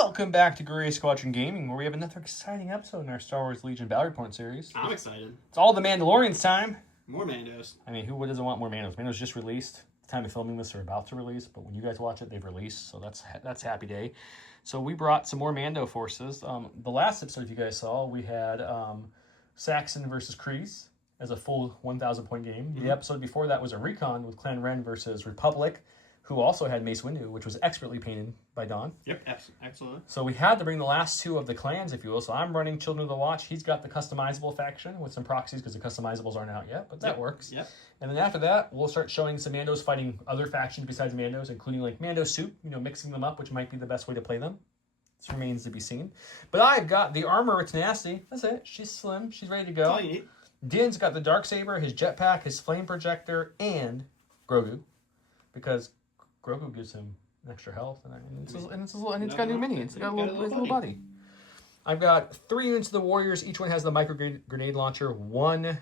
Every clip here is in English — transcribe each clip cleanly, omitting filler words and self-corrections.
Welcome back to Guerrilla Squadron Gaming, where we have another exciting episode in our Star Wars Legion Battle Report series. I'm excited. It's all the Mandalorians time. More Mandos. I mean, who doesn't want more Mandos? Mandos just released. The time of filming this, they're about to release, but when you guys watch it, they've released, so that's happy day. So we brought some more Mando forces. The last episode, if you guys saw, we had Saxon versus Kryze as a full 1,000 point game. Mm-hmm. The episode before that was a recon with Clan Ren versus Republic, who also had Mace Windu, which was expertly painted by Don. Yep, absolutely. So we had to bring the last two of the clans, if you will. So I'm running Children of the Watch. He's got the customizable faction with some proxies because the customizables aren't out yet, but that works. Yep. And then after that, we'll start showing some Mandos fighting other factions besides Mandos, including like Mando Soup, mixing them up, which might be the best way to play them. This remains to be seen. But I've got the armor. It's nasty. That's it. She's slim. She's ready to go. That's all you need. Din's got the Darksaber, his jetpack, his flame projector, and Grogu. Because Grogu gives him extra health, and it's got new minions. It's got a little buddy. I've got 3 units of the Warriors. Each one has the micro grenade launcher. One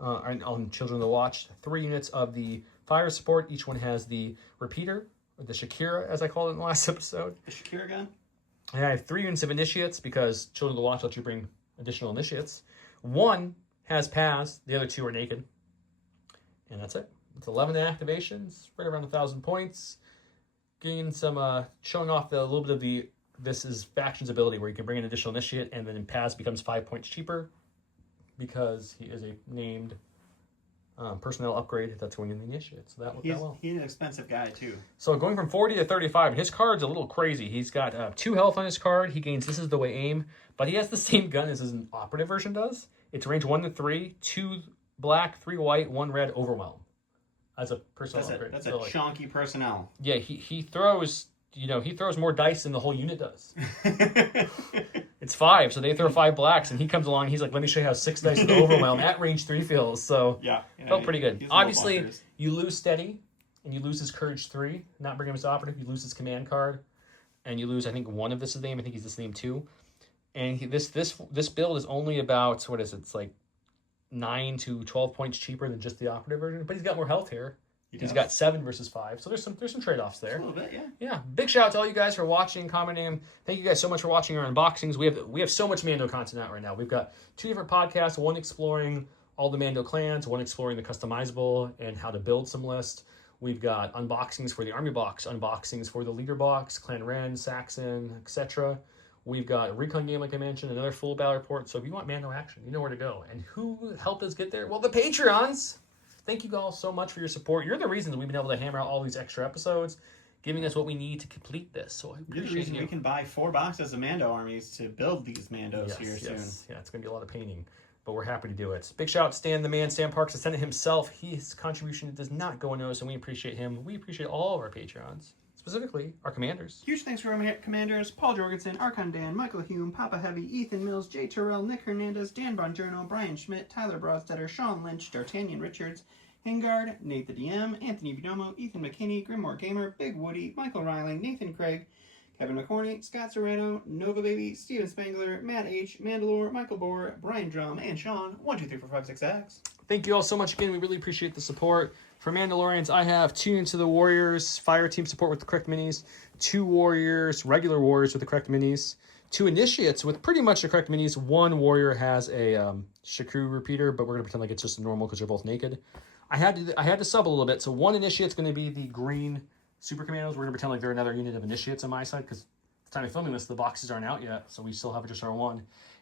on Children of the Watch. 3 units of the fire support. Each one has the repeater, or the Shakira, as I called it in the last episode. The Shakira gun. And I have 3 units of initiates because Children of the Watch lets you bring additional initiates. 1 has Paz. The other 2 are naked, and that's it. It's 11 activations, right around 1,000 points. Getting some, showing off a little bit of this is faction's ability where you can bring an additional initiate and then Paz becomes 5 points cheaper because he is a named personnel upgrade if that's going in the initiate. So that worked out well. He's an expensive guy too. So going from 40 to 35, and his card's a little crazy. He's got 2 health on his card. He gains This Is the Way aim, but he has the same gun as his operative version does. It's range 1 to 3, 2 black, 3 white, 1 red, overwhelm. As a personnel upgrade. That's a chunky personnel. Yeah, he throws, he throws more dice than the whole unit does. It's 5, so they throw 5 blacks, and he comes along, and he's like, let me show you how 6 dice with overwhelm at range 3 feels. So, yeah, felt pretty good. Obviously, you lose Steady, and you lose his Courage 3, not bring him as operative. You lose his command card, and you lose, I think, one of this is name. I think he's this name too. And this build is only about, what is it? It's like 9 to 12 points cheaper than just the operative version, but he's got more health here. He's got 7 versus 5, so there's some trade-offs there. A little bit, yeah. Yeah, big shout out to all you guys for watching, commenting. Thank you guys so much for watching our unboxings. We have so much Mando content out right now. We've got 2 different podcasts, one exploring all the Mando clans, one exploring the customizable and how to build some list. We've got unboxings for the army box, unboxings for the leader box, Clan Ren, Saxon, etc. We've got a recon game, like I mentioned, another full battle report. So if you want Mando action, you know where to go. And who helped us get there? Well, the Patreons. Thank you all so much for your support. You're the reason that we've been able to hammer out all these extra episodes, giving us what we need to complete this. So I appreciate You're the reason we can buy 4 boxes of Mando armies to build these Mandos here soon. Yeah, it's going to be a lot of painting, but we're happy to do it. Big shout out to Stan the Man, Stan Parks, the Senate himself. His contribution does not go unnoticed, and we appreciate him. We appreciate all of our Patreons. Specifically, our commanders. Huge thanks for our commanders: Paul Jorgensen, Archon Dan, Michael Hume, Papa Heavy, Ethan Mills, Jay Terrell, Nick Hernandez, Dan Bongiorno, Brian Schmidt, Tyler Broadstetter, Sean Lynch, D'Artagnan Richards, Hingard, Nate the DM, Anthony Bidomo, Ethan McKinney, Grimoire Gamer, Big Woody, Michael Riley, Nathan Craig, Kevin McCorney, Scott Serrano, Nova Baby, Steven Spangler, Matt H, Mandalore, Michael Bohr, Brian Drum, and Sean 1234566. Thank you all so much again. We really appreciate the support. For Mandalorians, I have 2 into the Warriors, Fire Team support with the correct minis, 2 Warriors, regular Warriors with the correct minis, 2 Initiates with pretty much the correct minis. 1 Warrior has a Shakru repeater, but we're going to pretend like it's just normal because they're both naked. I had to sub a little bit, so 1 Initiate's going to be the green Super Commandos. We're going to pretend like they're another unit of Initiates on my side because at the time of filming this, the boxes aren't out yet, so we still have just our 1.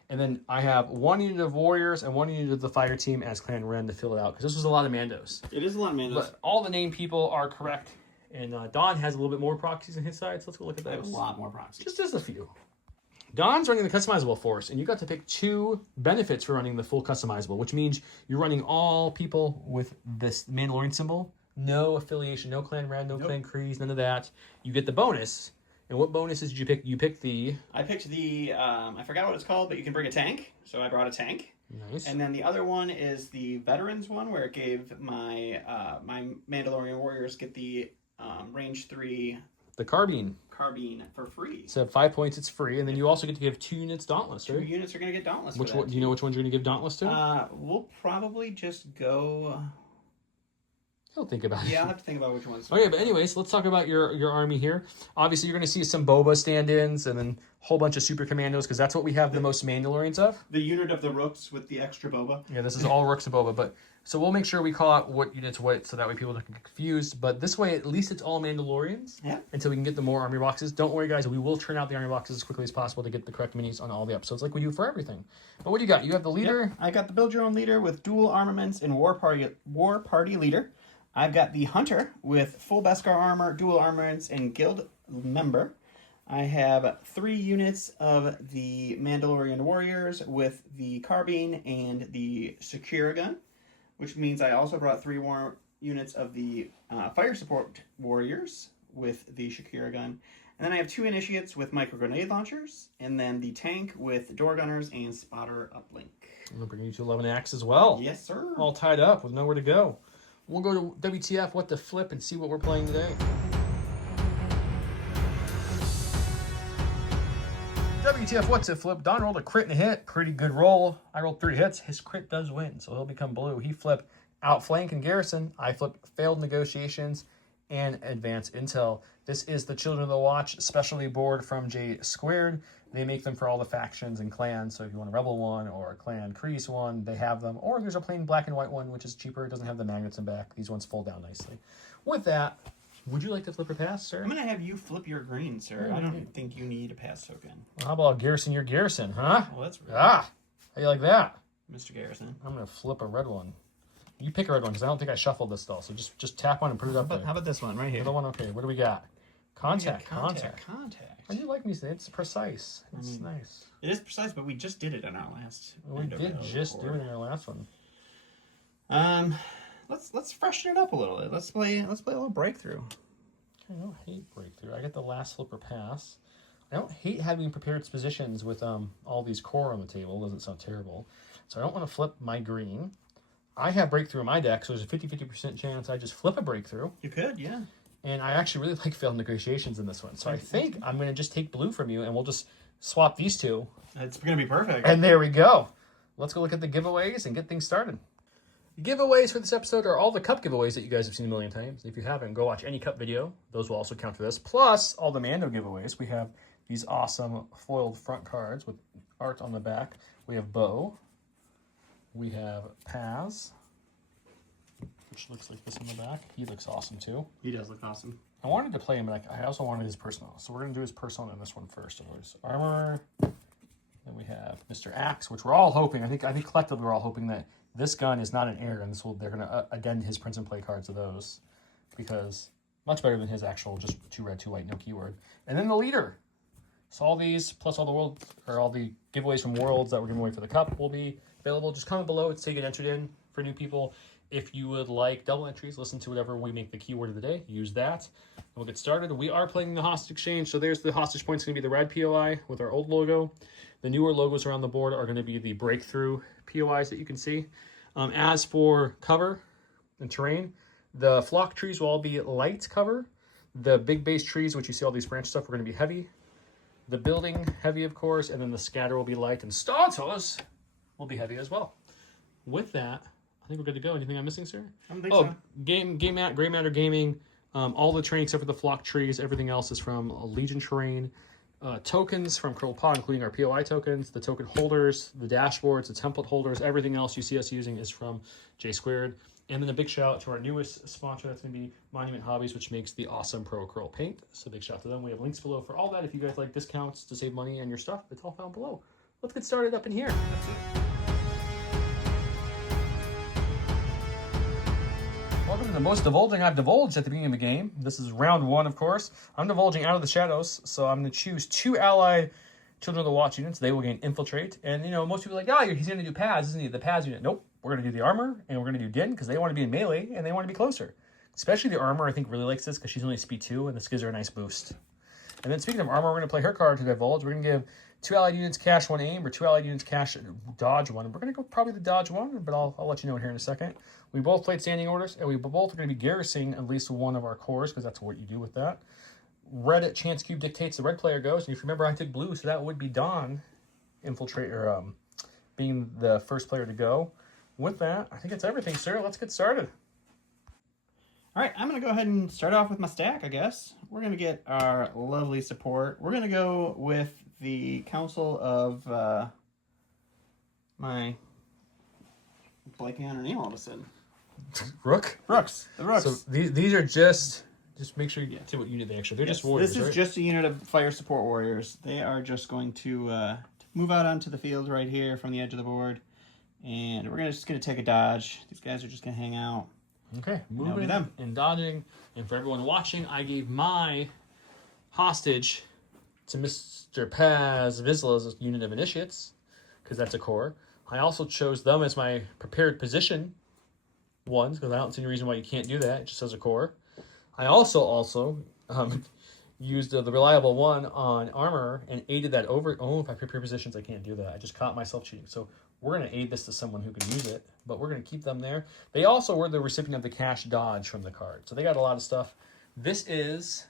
And then I have 1 unit of Warriors and 1 unit of the Fire Team as Clan Ren to fill it out. Because this was a lot of Mandos. It is a lot of Mandos. But all the named people are correct. And Don has a little bit more proxies on his side, so let's go look at those. I have a lot more proxies. Just a few. Don's running the customizable force, and you got to pick 2 benefits for running the full customizable, which means you're running all people with this Mandalorian symbol. No affiliation, no Clan Ren, no Clan Kryze, none of that. You get the bonus. And what bonuses did you pick? You picked the... I picked the... I forgot what it's called, but you can bring a tank. So I brought a tank. Nice. And then the other one is the Veterans one, where it gave my my Mandalorian Warriors get the range 3... The carbine for free. So at 5 points, it's free. And then you also get to give 2 units Dauntless, right? 2 units are going to get Dauntless. Which one? Do you know which ones you're going to give Dauntless to? We'll probably just go... He'll think about it. Yeah, I'll have to think about which ones. Okay, but anyways, let's talk about your army here. Obviously, you're going to see some Boba stand-ins and then a whole bunch of Super Commandos because that's what we have the most Mandalorians of. The unit of the Rooks with the extra Boba. Yeah, this is all Rooks of Boba, but so we'll make sure we call out what units what so that way people don't get confused. But this way, at least it's all Mandalorians. Yeah. Until we can get the more army boxes. Don't worry, guys. We will turn out the army boxes as quickly as possible to get the correct minis on all the episodes, like we do for everything. But what do you got? You have the leader. Yep. I got the build your own leader with dual armaments and war party leader. I've got the hunter with full Beskar armor, dual armaments, and guild member. I have 3 units of the Mandalorian warriors with the carbine and the secure gun, which means I also brought 3 more units of the fire support warriors with the Shakira gun. And then I have 2 initiates with micro grenade launchers, and then the tank with door gunners and spotter uplink. I'm going to bring you to 11 Axe as well. Yes, sir. All tied up with nowhere to go. We'll go to WTF, what the flip, and see what we're playing today. WTF, what's it flip? Don rolled a crit and a hit. Pretty good roll. I rolled 3 hits. His crit does win, so he'll become blue. He flipped outflank and garrison. I flipped failed negotiations and advanced intel. This is the Children of the Watch specialty board from J Squared. They make them for all the factions and clans. So if you want a Rebel one or a Clan Kreese one, they have them. Or there's a plain black and white one, which is cheaper. It doesn't have the magnets in back. These ones fold down nicely. With that, would you like to flip or pass, sir? I'm going to have you flip your green, sir. I don't think you need a pass token. Well, how about garrison your garrison, huh? Well, that's really How you like that? Mr. Garrison. I'm going to flip a red one. You pick a red one, because I don't think I shuffled this though. So just tap one and put it up there. How about this one right here? The one, okay. What do we got? Contact. Contact. I do like me saying it's precise. It's nice. It is precise, but we just did it in our last. We did just do it in our last one. Let's freshen it up a little bit. Let's play a little breakthrough. I don't hate breakthrough. I get the last flip or pass. I don't hate having prepared positions with all these core on the table. It doesn't sound terrible. So I don't want to flip my green. I have breakthrough in my deck, so there's a 50% chance I just flip a breakthrough. You could, yeah. And I actually really like failed negotiations in this one. So I think I'm going to just take blue from you, and we'll just swap these two. It's going to be perfect. And there we go. Let's go look at the giveaways and get things started. The giveaways for this episode are all the cup giveaways that you guys have seen a million times. If you haven't, go watch any cup video. Those will also count for this. Plus, all the Mando giveaways. We have these awesome foiled front cards with art on the back. We have Bo. We have Paz, which looks like this on the back. He looks awesome too. He does look awesome. I wanted to play him, but I also wanted his personal. So we're going to do his personal in this one first. His armor. Then we have Mr. Axe, which we're all hoping. I think collectively we're all hoping that this gun is not an error, and they're going to again his print and play cards of those, because much better than his actual just 2 red, 2 white, no keyword. And then the leader. So all these plus all the giveaways from Worlds that we're giving away for the cup will be available. Just comment below to get entered in for new people. If you would like double entries, listen to whatever we make the keyword of the day. Use that. And we'll get started. We are playing the hostage exchange. So there's the hostage points going to be the red POI with our old logo. The newer logos around the board are going to be the breakthrough POIs that you can see. As for cover and terrain, the flock trees will all be light cover. The big base trees, which you see all these branch stuff, are going to be heavy. The building, heavy, of course, and then the scatter will be light, and statos will be heavy as well. With that, I think we're good to go. Anything I'm missing, sir? I don't think so. Gray Matter Gaming, all the terrain except for the flock trees. Everything else is from Legion terrain. Tokens from Curl Pod, including our POI tokens, the token holders, the dashboards, the template holders. Everything else you see us using is from J Squared. And then a big shout out to our newest sponsor. That's going to be Monument Hobbies, which makes the awesome Pro Curl paint. So big shout out to them. We have links below for all that. If you guys like discounts to save money on your stuff, it's all found below. Let's get started up in here. That's it. Welcome to the most divulging I've divulged at the beginning of the game. This is round 1, of course. I'm divulging out of the shadows, so I'm going to choose 2 allied Children of the Watch units. They will gain infiltrate. And, most people are like, oh, he's going to do Paz, isn't he? The Paz unit. Nope. We're going to do the armor, and we're going to do Din, because they want to be in melee, and they want to be closer. Especially the armor, I think, really likes this, because she's only speed 2, and this gives her a nice boost. And then speaking of armor, we're going to play her card to divulge. We're going to give 2 allied units cash 1 aim, or 2 allied units cash dodge 1. We're going to go probably the dodge 1, but I'll let you know here in a second. We both played standing orders, and we both are going to be garrisoning at least one of our cores, because that's what you do with that. Red at chance cube dictates the red player goes, and if you remember, I took blue, so that would be Don infiltrate, or being the first player to go. With that, I think it's everything, sir. Let's get started. All right, I'm going to go ahead and start off with my stack, I guess. We're going to get our lovely support. We're going to go with the Council of my... blanking on her name all of a sudden. Rook? Rooks. The Rooks. So these are just make sure you say what unit they actually. They're just warriors, This is right? just a unit of fire support warriors. They are just going to move out onto the field right here from the edge of the board. And we're just going to take a dodge. These guys are just going to hang out. Okay, That'll moving be them. and dodging. And for everyone watching, I gave my hostage to Mr. Paz Vizsla's unit of initiates, because that's a core. I also chose them as my prepared position ones, because I don't see any reason why you can't do that, just as a core. I also used the reliable one on armor and aided that over. Oh, if I prepare positions, I can't do that. I just caught myself cheating. So we're going to aid this to someone who can use it, but we're going to keep them there. They also were the recipient of the cash dodge from the card. So they got a lot of stuff. This is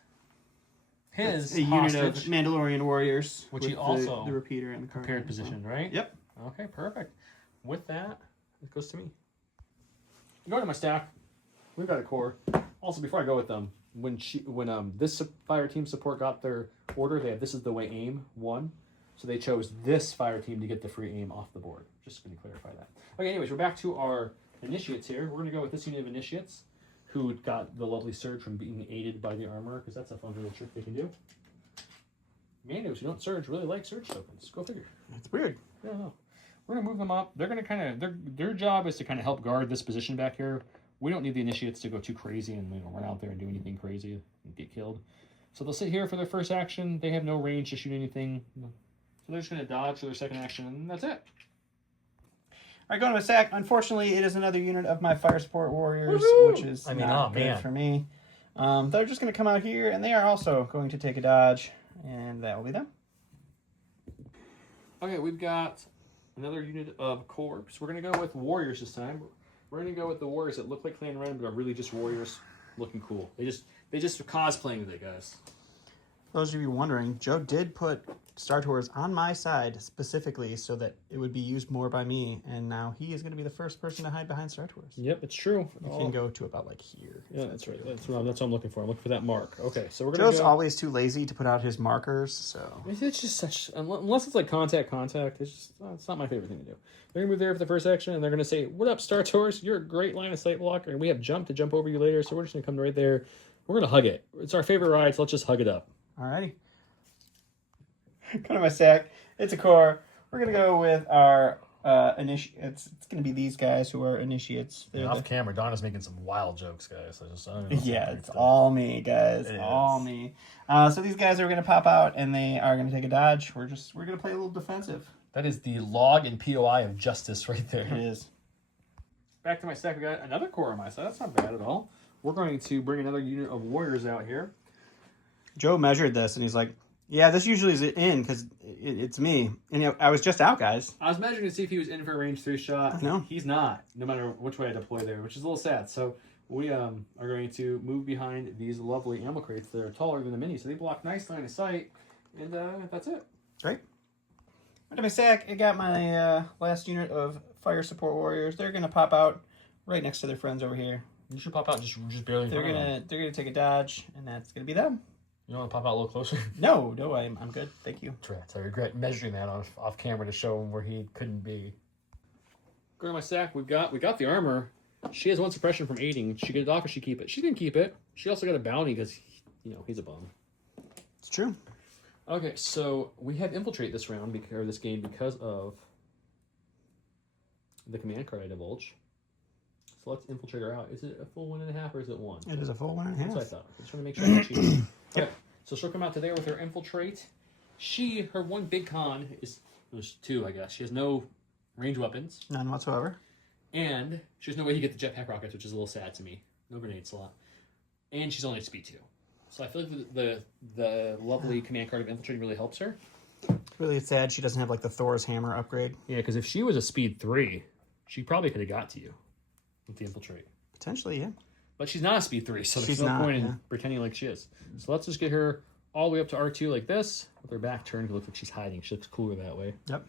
his a unit of hostage, Mandalorian warriors. which with he also the repeater and the card prepared as well. position, right? Yep. Okay, perfect. With that, it goes to me. Going to my stack, we've got a core. Also, before I go with them, when this fire team support got their order, they have this is the way aim 1. So they chose this fire team to get the free aim off the board. Just going to clarify that. Okay, anyways, we're back to our initiates here. We're going to go with this unit of initiates, who got the lovely surge from being aided by the armor, because that's a fun little trick they can do. Mandos who don't surge really like surge tokens. Go figure. It's weird. Yeah, no. We're going to move them up. They're going to their job is to kind of help guard this position back here. We don't need the initiates to go too crazy and run out there and do anything crazy and get killed. So they'll sit here for their first action. They have no range to shoot anything. So they're just going to dodge for their second action, and that's it. All right, going to a sack. Unfortunately, it is another unit of my fire support warriors, Woohoo! which is not good for me. They're just going to come out here, and they are also going to take a dodge, and that will be them. Okay, we've got another unit of corps. We're going to go with warriors this time. We're going to go with the warriors that look like Clan Ren, but are really just warriors looking cool. They just cosplaying with it, guys. For those of you wondering, Joe did put Star Tours on my side specifically so that it would be used more by me, and now he is going to be the first person to hide behind Star Tours. Yep, it's true. You can go to about like here. Yeah, that's right. That's what I'm looking for. I'm looking for that mark. Okay, so we're going to Joe's always too lazy to put out his markers, so... It's just such... Unless it's like contact, it's just... it's not my favorite thing to do. They're going to move there for the first action, and they're going to say, "What up, Star Tours? You're a great line of sight blocker, and we have jump to jump over you later, so we're just going to come right there. We're going to hug it. It's our favorite ride, so let's just hug it up." Alrighty. Kind of my sack. It's a core. We're going to go with our initiates. It's going to be these guys who are initiates. Off camera, Donna's making some wild jokes, guys. I don't know. Yeah, it's all me, guys. All me. So these guys are going to pop out, and they are going to take a dodge. We're going to play a little defensive. That is the log and POI of justice right there. It is. Back to my stack. We got another core on my side. That's not bad at all. We're going to bring another unit of warriors out here. Joe measured this, and he's like, "Yeah, this usually is in because it's me." And I was just out, guys. I was measuring to see if he was in for a range 3 shot. No. He's not, no matter which way I deploy there, which is a little sad. So we are going to move behind these lovely ammo crates that are taller than the mini. So they block nice line of sight, and that's it. Great. Into my sack, I got my last unit of fire support warriors. They're going to pop out right next to their friends over here. You should pop out just barely in They're front of them. gonna take a dodge, and that's going to be them. You want to pop out a little closer? No, I'm good. Thank you. I regret measuring that off camera to show him where he couldn't be. Go to my stack. We got the armor. She has 1 suppression from aiding. She get it off or she keep it. She didn't keep it. She also got a bounty because he's a bum. It's true. Okay, so we have infiltrate this round or this game because of the command card I divulged. So let's infiltrate her out. Is it a full 1.5 or is it 1? It is a full 1.5. That's what I thought. I just want to make sure that she's... Okay, so she'll come out to there with her infiltrate. Her one big con is... There's 2, I guess. She has no range weapons. None whatsoever. And she has no way to get the jetpack rockets, which is a little sad to me. No grenade slot. And she's only at speed 2. So I feel like the lovely command card of infiltrating really helps her. Really sad she doesn't have like the Thor's hammer upgrade. Yeah, because if she was a speed 3, she probably could have got to you with the infiltrate. Potentially, yeah. But she's not a speed 3, so She's there's no not, point in yeah. pretending like she is. So let's just get her all the way up to R2 like this, with her back turned. It looks like she's hiding. She looks cooler that way. Yep.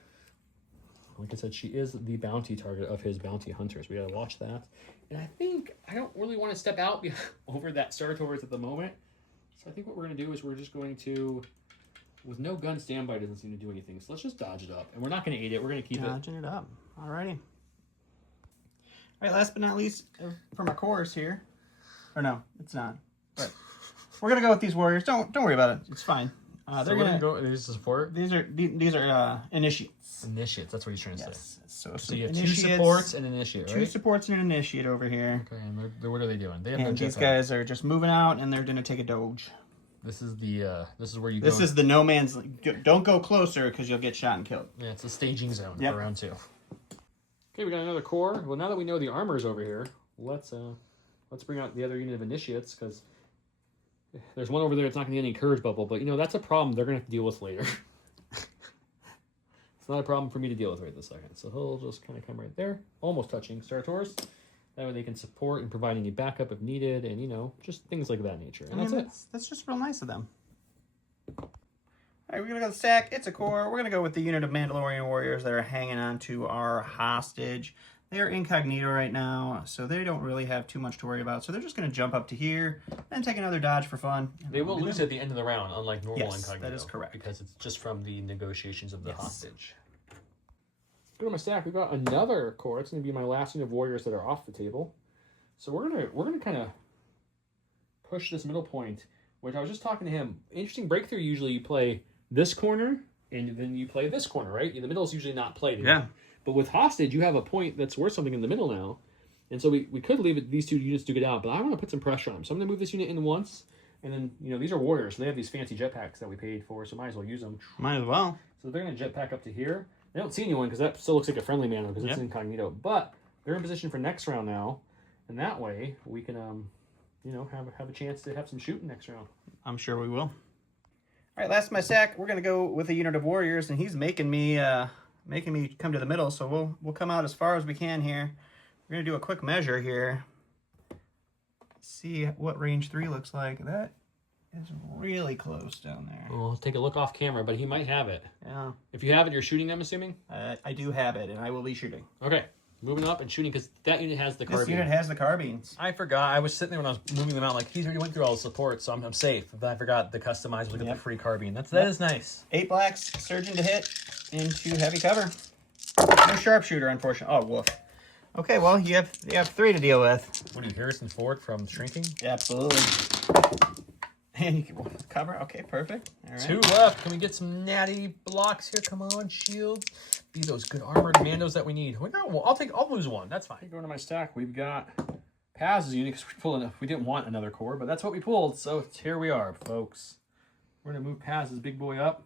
Like I said, she is the bounty target of his bounty hunters. We gotta watch that. And I think I don't really want to step out over that Star Tours at the moment. So I think what we're gonna do is we're just going to, with no gun standby doesn't seem to do anything. So let's just dodge it up. And we're not gonna eat it. We're gonna keep Dodging it up. Alrighty. All right, last but not least, for my cores here. Or no, it's not. But we're gonna go with these warriors. Don't worry about it. It's fine. They're gonna go. These support. These are initiates. Initiates. That's what he's trying to say. Yes. So you have 2 supports and an initiate, right? 2 supports and an initiate over here. Okay, and what are they doing? They have And these guys are just moving out, and they're gonna take a doge. This is the this is where you. This is the no man's. Don't go closer because you'll get shot and killed. Yeah, it's a staging zone for round 2. Okay, we got another core. Well, now that we know the armor's over here, let's bring out the other unit of initiates, because there's one over there that's not going to get any courage bubble, but that's a problem they're going to have to deal with later. It's not a problem for me to deal with right this second. So he'll just kind of come right there, almost touching Star Tours. That way they can support and provide any backup if needed, and just things like that nature. And that's it. That's just real nice of them. All right, we're gonna go to the stack. It's a core. We're gonna go with the unit of Mandalorian warriors that are hanging on to our hostage. They're incognito right now, so they don't really have too much to worry about. So they're just gonna jump up to here and take another dodge for fun. They will lose at the end of the round, unlike normal incognito. That is correct. Because it's just from the negotiations of the hostage. Go to my stack. We've got another core. It's gonna be my last unit of warriors that are off the table. So we're gonna kind of push this middle point, which I was just talking to him. Interesting breakthrough. Usually you play this corner and then you play this corner, right? The middle is usually not played. Yeah. But with hostage, you have a point that's worth something in the middle now. And so we could leave it, these 2 units to get out, but I want to put some pressure on them. So I'm going to move this unit in once. And then, these are warriors. So they have these fancy jetpacks that we paid for, so might as well use them. Might as well. So they're going to jetpack up to here. They don't see anyone because that still looks like a friendly man because it's incognito. But they're in position for next round now. And that way we can, have a chance to have some shooting next round. I'm sure we will. All right, last of my stack, we're gonna go with a unit of warriors, and he's making me come to the middle. So we'll come out as far as we can here. We're gonna do a quick measure here. See what range 3 looks like. That is really close down there. We'll take a look off camera, but he might have it. Yeah. If you have it, you're shooting, I'm assuming? I do have it, and I will be shooting. Okay. Moving up and shooting, because that unit has the carbine. This unit has the carbines. I forgot. I was sitting there when I was moving them out, like, he's already went through all the support, so I'm safe. But I forgot the customized, look at the free carbine. That is nice. 8 blacks, surgeon to hit, into heavy cover. No sharpshooter, unfortunately. Oh, woof. Okay, well, you have 3 to deal with. What are you, Harrison Ford from Shrinking? Absolutely. And you can cover. Okay, perfect. All right. 2 left. Can we get some natty blocks here? Come on, shields. Be those good armored mandos that we need. I'll lose 1. That's fine. Going to my stack, we've got Paz's unit because we didn't want another core, but that's what we pulled. So here we are, folks. We're gonna move Paz's big boy up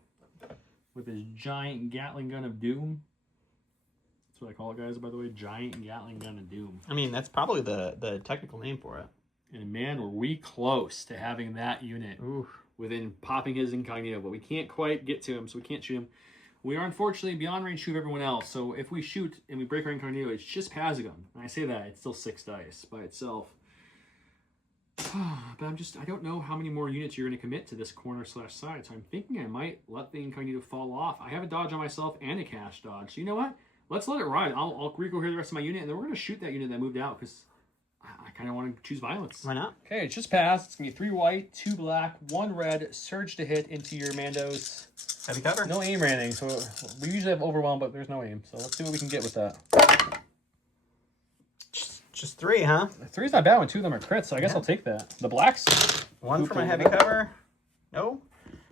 with his giant Gatling gun of doom. That's what I call it, guys. By the way, giant Gatling gun of doom. I mean, that's probably the technical name for it. And man, were we close to having that unit within popping his incognito, but we can't quite get to him, so we can't shoot him. We are unfortunately beyond range 2 of everyone else, so if we shoot and we break our incognito, it's just Pazagon. And I say that, it's still 6 dice by itself. But I don't know how many more units you're going to commit to this corner/side, so I'm thinking I might let the incognito fall off. I have a dodge on myself and a cash dodge, so you know what? Let's let it ride. I'll recall here the rest of my unit, and then we're going to shoot that unit that moved out, because I kind of want to choose violence. Why not? Okay, it's just passed. It's going to be 3 white, 2 black, 1 red, surge to hit into your Mandos. Heavy cover. No aim or anything, so we usually have overwhelm, but there's no aim. So let's see what we can get with that. Just 3, huh? 3's not bad when 2 of them are crits, so I guess I'll take that. The blacks. 1 for my heavy cover. No.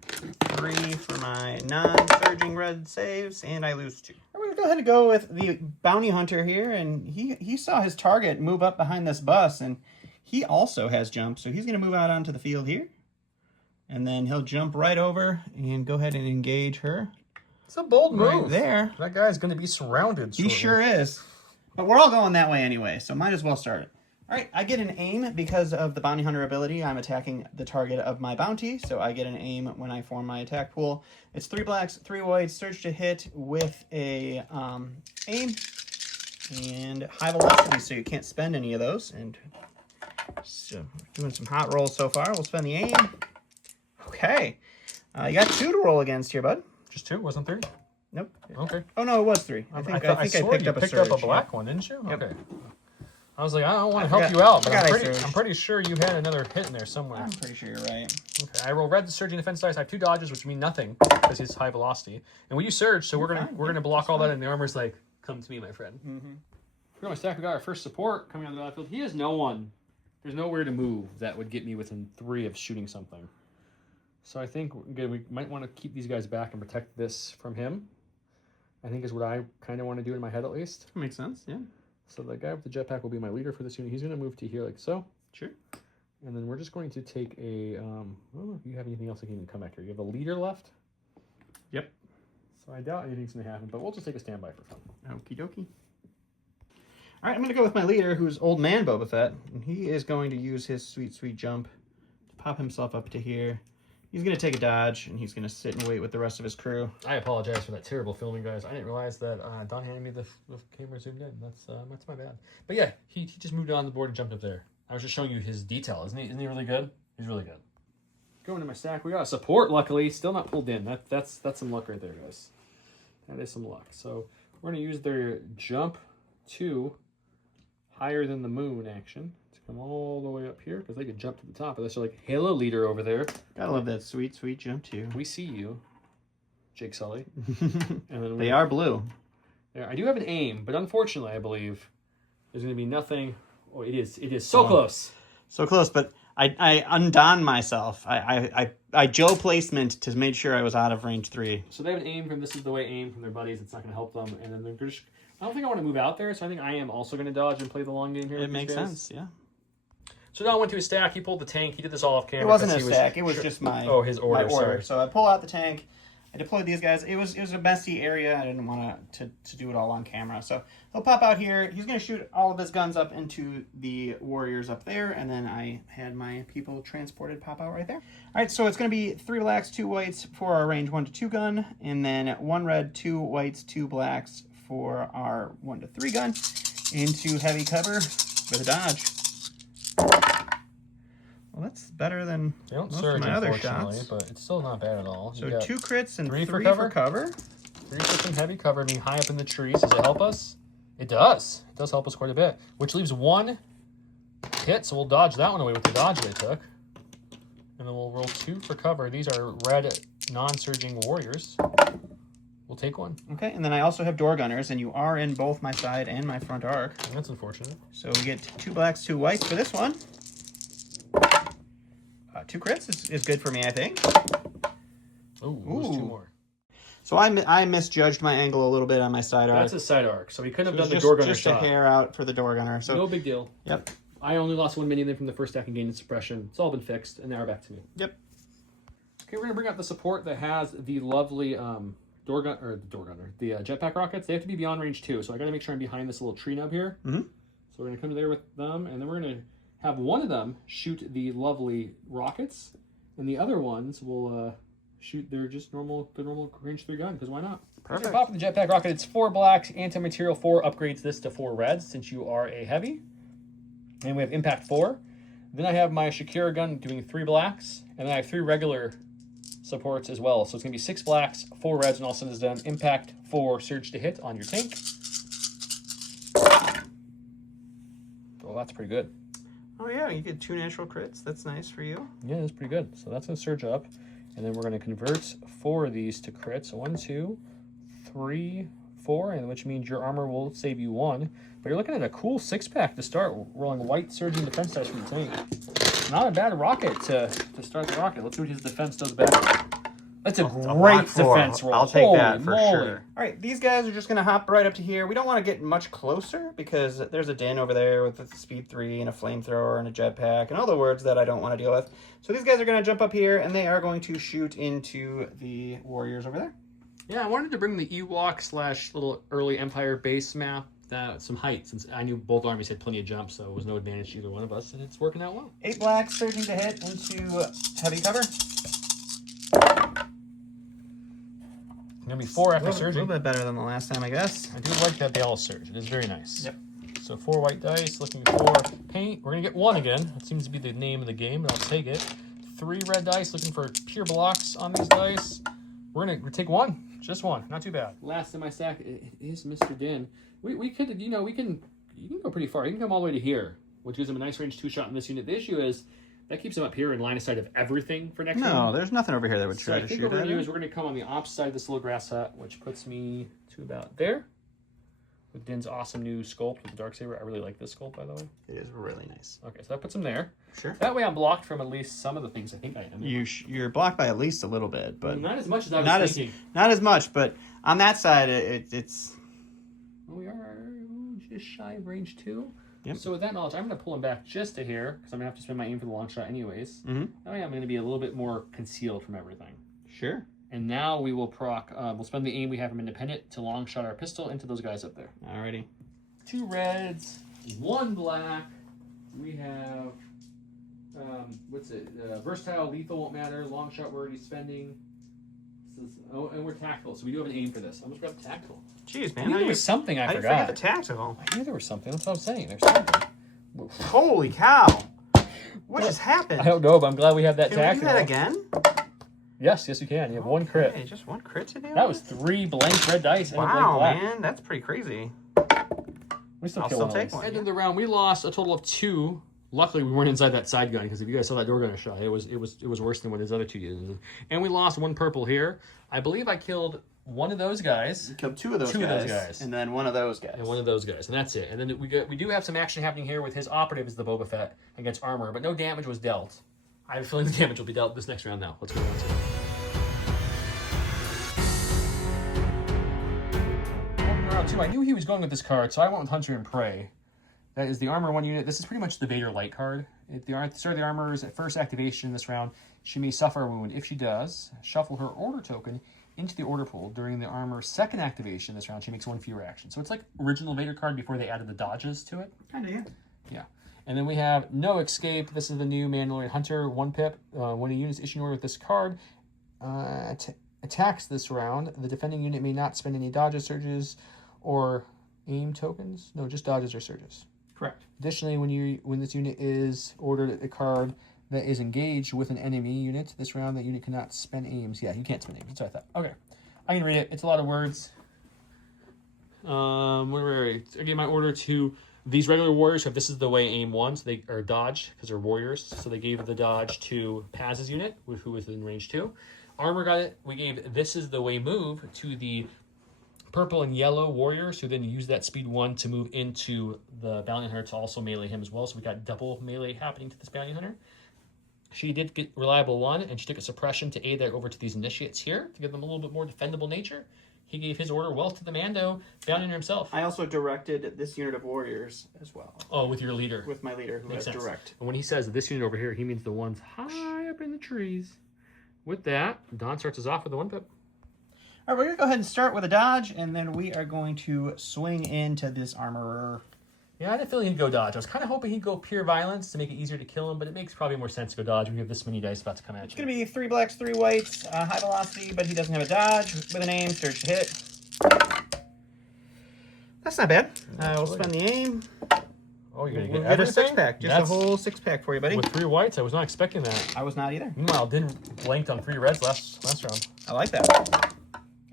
3 for my non-surging red saves, and I lose 2. We're going to go ahead and go with the bounty hunter here, and he saw his target move up behind this bus, and he also has jump, so he's going to move out onto the field here. And then he'll jump right over and go ahead and engage her. It's a bold move. Right there. That guy's going to be surrounded shortly. He sure is. But we're all going that way anyway, so might as well start it. All right, I get an aim because of the bounty hunter ability. I'm attacking the target of my bounty, so I get an aim when I form my attack pool. It's 3 blacks, 3 whites, surge to hit with a aim, and high velocity, so you can't spend any of those. And so doing some hot rolls so far. We'll spend the aim. Okay, you got 2 to roll against here, bud. Just 2? Wasn't 3? Nope. Okay. Oh no, it was 3. I think I swore picked you up a picked surge. up a black one, didn't you? Yep. Okay. I was like, I don't want to I help forgot- you out, but forgot I I'm surged. pretty sure you had another hit in there somewhere. I'm pretty sure you're right. Okay. I roll red surging defense dice. I have 2 dodges, which mean nothing because he's high velocity. And we use surge, so we're gonna block all that. And the armor's like, come to me, my friend. For my stack, we got our first support coming on the battlefield. He has no one. There's nowhere to move that would get me within 3 of shooting something. So I think we might want to keep these guys back and protect this from him. I think is what I kind of want to do in my head at least. Makes sense, yeah. So the guy with the jetpack will be my leader for this unit. He's going to move to here like so. Sure. And then we're just going to take a, I don't know if you have anything else that can even come back here. You have a leader left? Yep. So I doubt anything's going to happen, but we'll just take a standby for fun. Okie dokie. All right, I'm going to go with my leader, who's Old Man Boba Fett. And he is going to use his sweet, sweet jump to pop himself up to here. He's going to take a dodge, and he's going to sit and wait with the rest of his crew. I apologize for that terrible filming, guys. I didn't realize that Don handed me the camera zoomed in. That's my bad. But yeah, he just moved on the board and jumped up there. I was just showing you his detail. Isn't he really good? He's really good. Going to my stack, we got a support, luckily. Still not pulled in. That's some luck right there, guys. That is some luck. So we're going to use their jump to higher than the moon action. Come all the way up here because they can jump to the top of this. So like, hello, leader over there. Gotta love that sweet, sweet jump too. We see you, Jake Sully. And then they are blue. There, I do have an aim, but unfortunately, I believe there's going to be nothing. Oh, it is so close. So close, but I undone myself. I Joe placement to make sure I was out of range 3. So they have an aim from this is the way aim from their buddies. It's not going to help them, and then they're just. I don't think I want to move out there, so I think I am also going to dodge and play the long game here. It makes sense, yeah. So Don went to his stack. He pulled the tank. He did this all off camera. It wasn't a stack. It was just my his order. My order. So I pull out the tank. I deployed these guys. It was a messy area. I didn't want to do it all on camera. So he'll pop out here. He's going to shoot all of his guns up into the warriors up there, and then I had my people transported pop out right there. All right, so it's going to be 3 blacks, 2 whites for our range 1 to 2 gun, and then 1 red, 2 whites, 2 blacks for our 1 to 3 gun into heavy cover with a dodge. Well, that's better than most of my other shots. But it's still not bad at all. So 2 crits and 3 for cover. 3 for some heavy cover, I mean high up in the trees. Does it help us? It does. It does help us quite a bit. Which leaves 1 hit, so we'll dodge that one away with the dodge they took. And then we'll roll 2 for cover. These are red non-surging warriors. We'll take 1. Okay, and then I also have door gunners, and you are in both my side and my front arc. That's unfortunate. So we get 2 blacks, 2 whites for this one. 2 crits is good for me, I think. Ooh, 2 more. So I misjudged my angle a little bit on my side arc. That's a side arc, so we couldn't have done the just, door gunner just shot. a hair out for the door gunner. So no big deal. Yep. I only lost 1 minion from the first stack and gained suppression. It's all been fixed, and now we're back to me. Yep. Okay, we're gonna bring out the support that has the lovely the jetpack rockets. They have to be beyond range 2, so I got to make sure I'm behind this little tree nub here. Mm-hmm. So we're gonna come to there with them, and then we're gonna have one of them shoot the lovely rockets, and the other ones will shoot their just normal range 3 gun, because why not? Perfect. Pop the jetpack rocket. It's 4 blacks, anti-material 4 upgrades this to 4 reds since you are a heavy, and we have impact 4. Then I have my Shakira gun doing 3 blacks, and then I have 3 regular supports as well. So it's gonna be 6 blacks, 4 reds, and all said and done. Impact 4, surge to hit on your tank. Oh, that's pretty good. Oh yeah, you get 2 natural crits. That's nice for you. Yeah, that's pretty good. So that's gonna surge up, and then we're gonna convert 4 of these to crits. So 1, 2, 3, 4, and which means your armor will save you 1. But you're looking at a cool 6-pack to start, rolling white surging defense dice from the tank. Not a bad rocket to start the rocket. Let's see what his defense does back. That's a great defense roll. I'll take that for moly. sure. All right, these guys are just going to hop right up to here. We don't want to get much closer because there's a den over there with a speed 3 and a flamethrower and a jetpack and all the words that I don't want to deal with. So these guys are going to jump up here, and they are going to shoot into the warriors over there. Yeah, I wanted to bring the Ewok / little early Empire base map some height, since I knew both armies had plenty of jumps, so it was no advantage to either one of us, and it's working out well. 8 blacks surging to hit into heavy cover. Gonna be 4 after A surging. little bit better than the last time, I guess. I do like that they all surge. It is very nice. Yep. So 4 white dice, looking for paint. We're gonna get 1 again. That seems to be the name of the game, but I'll take it. 3 red dice, looking for pure blocks on these dice. We're gonna take 1. Just one. Not too bad. Last in my stack is Mr. Din. We could, you can go pretty far. You can come all the way to here, which gives him a nice range 2-shot in this unit. The issue is that keeps him up here in line of sight of everything for next round. No, there's nothing over here that would try to shoot at him. I think what we're going to do is we're going to come on the opposite side of this little grass hut, which puts me to about there. With Din's awesome new sculpt with the Darksaber. I really like this sculpt, by the way. It is really nice. Okay, so that puts him there. Sure. That way I'm blocked from at least some of the things I think I am. You're blocked by at least a little bit, but... Not as much as I was thinking. Not as much, but on that side, it's... Well, we are just shy of range 2. Yep. So with that knowledge, I'm going to pull him back just to here, because I'm going to have to spend my aim for the long shot anyways. Mm-hmm. That way I'm going to be a little bit more concealed from everything. Sure. And now we will we'll spend the aim we have from independent to long shot our pistol into those guys up there. Alrighty. 2 reds, 1 black. We have, versatile, lethal won't matter, long shot we're already spending. And we're tactical, so we do have an aim for this. I almost grabbed tactical. Jeez, man. I knew there was something I forgot. Forget the tactical. I knew there was something. That's what I'm saying. There's something. Holy cow. What just happened? I don't know, but I'm glad we have that Can tactical. we do that again? Yes, you can. You have 1 crit. Hey, just 1 crit to do? That was 3 blank red dice and a blank wow, black. man. That's pretty crazy. We still I'll kill still one take of these. one. End of the round, we lost a total of 2. Luckily, we weren't inside that side gun, because if you guys saw that door gun shot, it was worse than what his other 2 used. And we lost 1 purple here. I believe I killed one of those guys. You killed 2 of those guys. And then 1 of those guys. And 1 of those guys. And that's it. And then we do have some action happening here with his operative as the Boba Fett against armor, but no damage was dealt. I have a feeling the damage will be dealt this next round now. Let's go on to it. Round 2, I knew he was going with this card, so I went with Hunter and Prey. That is the armor 1 unit. This is pretty much the Vader light card. If the start of the armor is at first activation this round, she may suffer a wound. If she does, shuffle her order token into the order pool. During the armor's second activation this round, she makes 1 fewer action. So it's like original Vader card before they added the dodges to it. Kinda, yeah. Yeah. And then we have No Escape. This is the new Mandalorian Hunter 1 pip. When a unit is issued an order with this card attacks this round, the defending unit may not spend any dodges, surges, or aim tokens. No, just dodges or surges. Correct. Additionally, when this unit is ordered a card that is engaged with an enemy unit this round, that unit cannot spend aims. Yeah, you can't spend aims. That's what I thought. Okay. I can read it. It's a lot of words. Again, my order to these regular warriors have this is the way aim 1, so they are dodge because they're warriors. So they gave the dodge to Paz's unit, who was in range 2. Armor got it. We gave this is the way move to the purple and yellow warriors, who then use that speed 1 to move into the bounty hunter to also melee him as well. So we got double melee happening to this bounty hunter. She did get reliable 1, and she took a suppression to aid that over to these initiates here to give them a little bit more defendable nature. He gave his order well to the Mando, bounty hunter himself. I also directed this unit of warriors as well. Oh, with your leader. With my leader, who has direct. And when he says this unit over here, he means the ones high up in the trees. With that, Don starts us off with the 1 pip. All right, we're going to go ahead and start with a dodge, and then we are going to swing into this armorer. Yeah, I had a feeling he'd go dodge. I was kind of hoping he'd go pure violence to make it easier to kill him, but it makes probably more sense to go dodge when you have this many dice about to come at you. It's going to be 3 blacks, 3 whites, high velocity, but he doesn't have a dodge. With an aim, surge to hit. That's not bad. We'll spend the aim. Oh, you're going to We'll get get a everything? 6-pack. Just a whole 6-pack for you, buddy. With 3 whites? I was not expecting that. I was not either. Meanwhile, didn't blanked on 3 reds last round. I like that.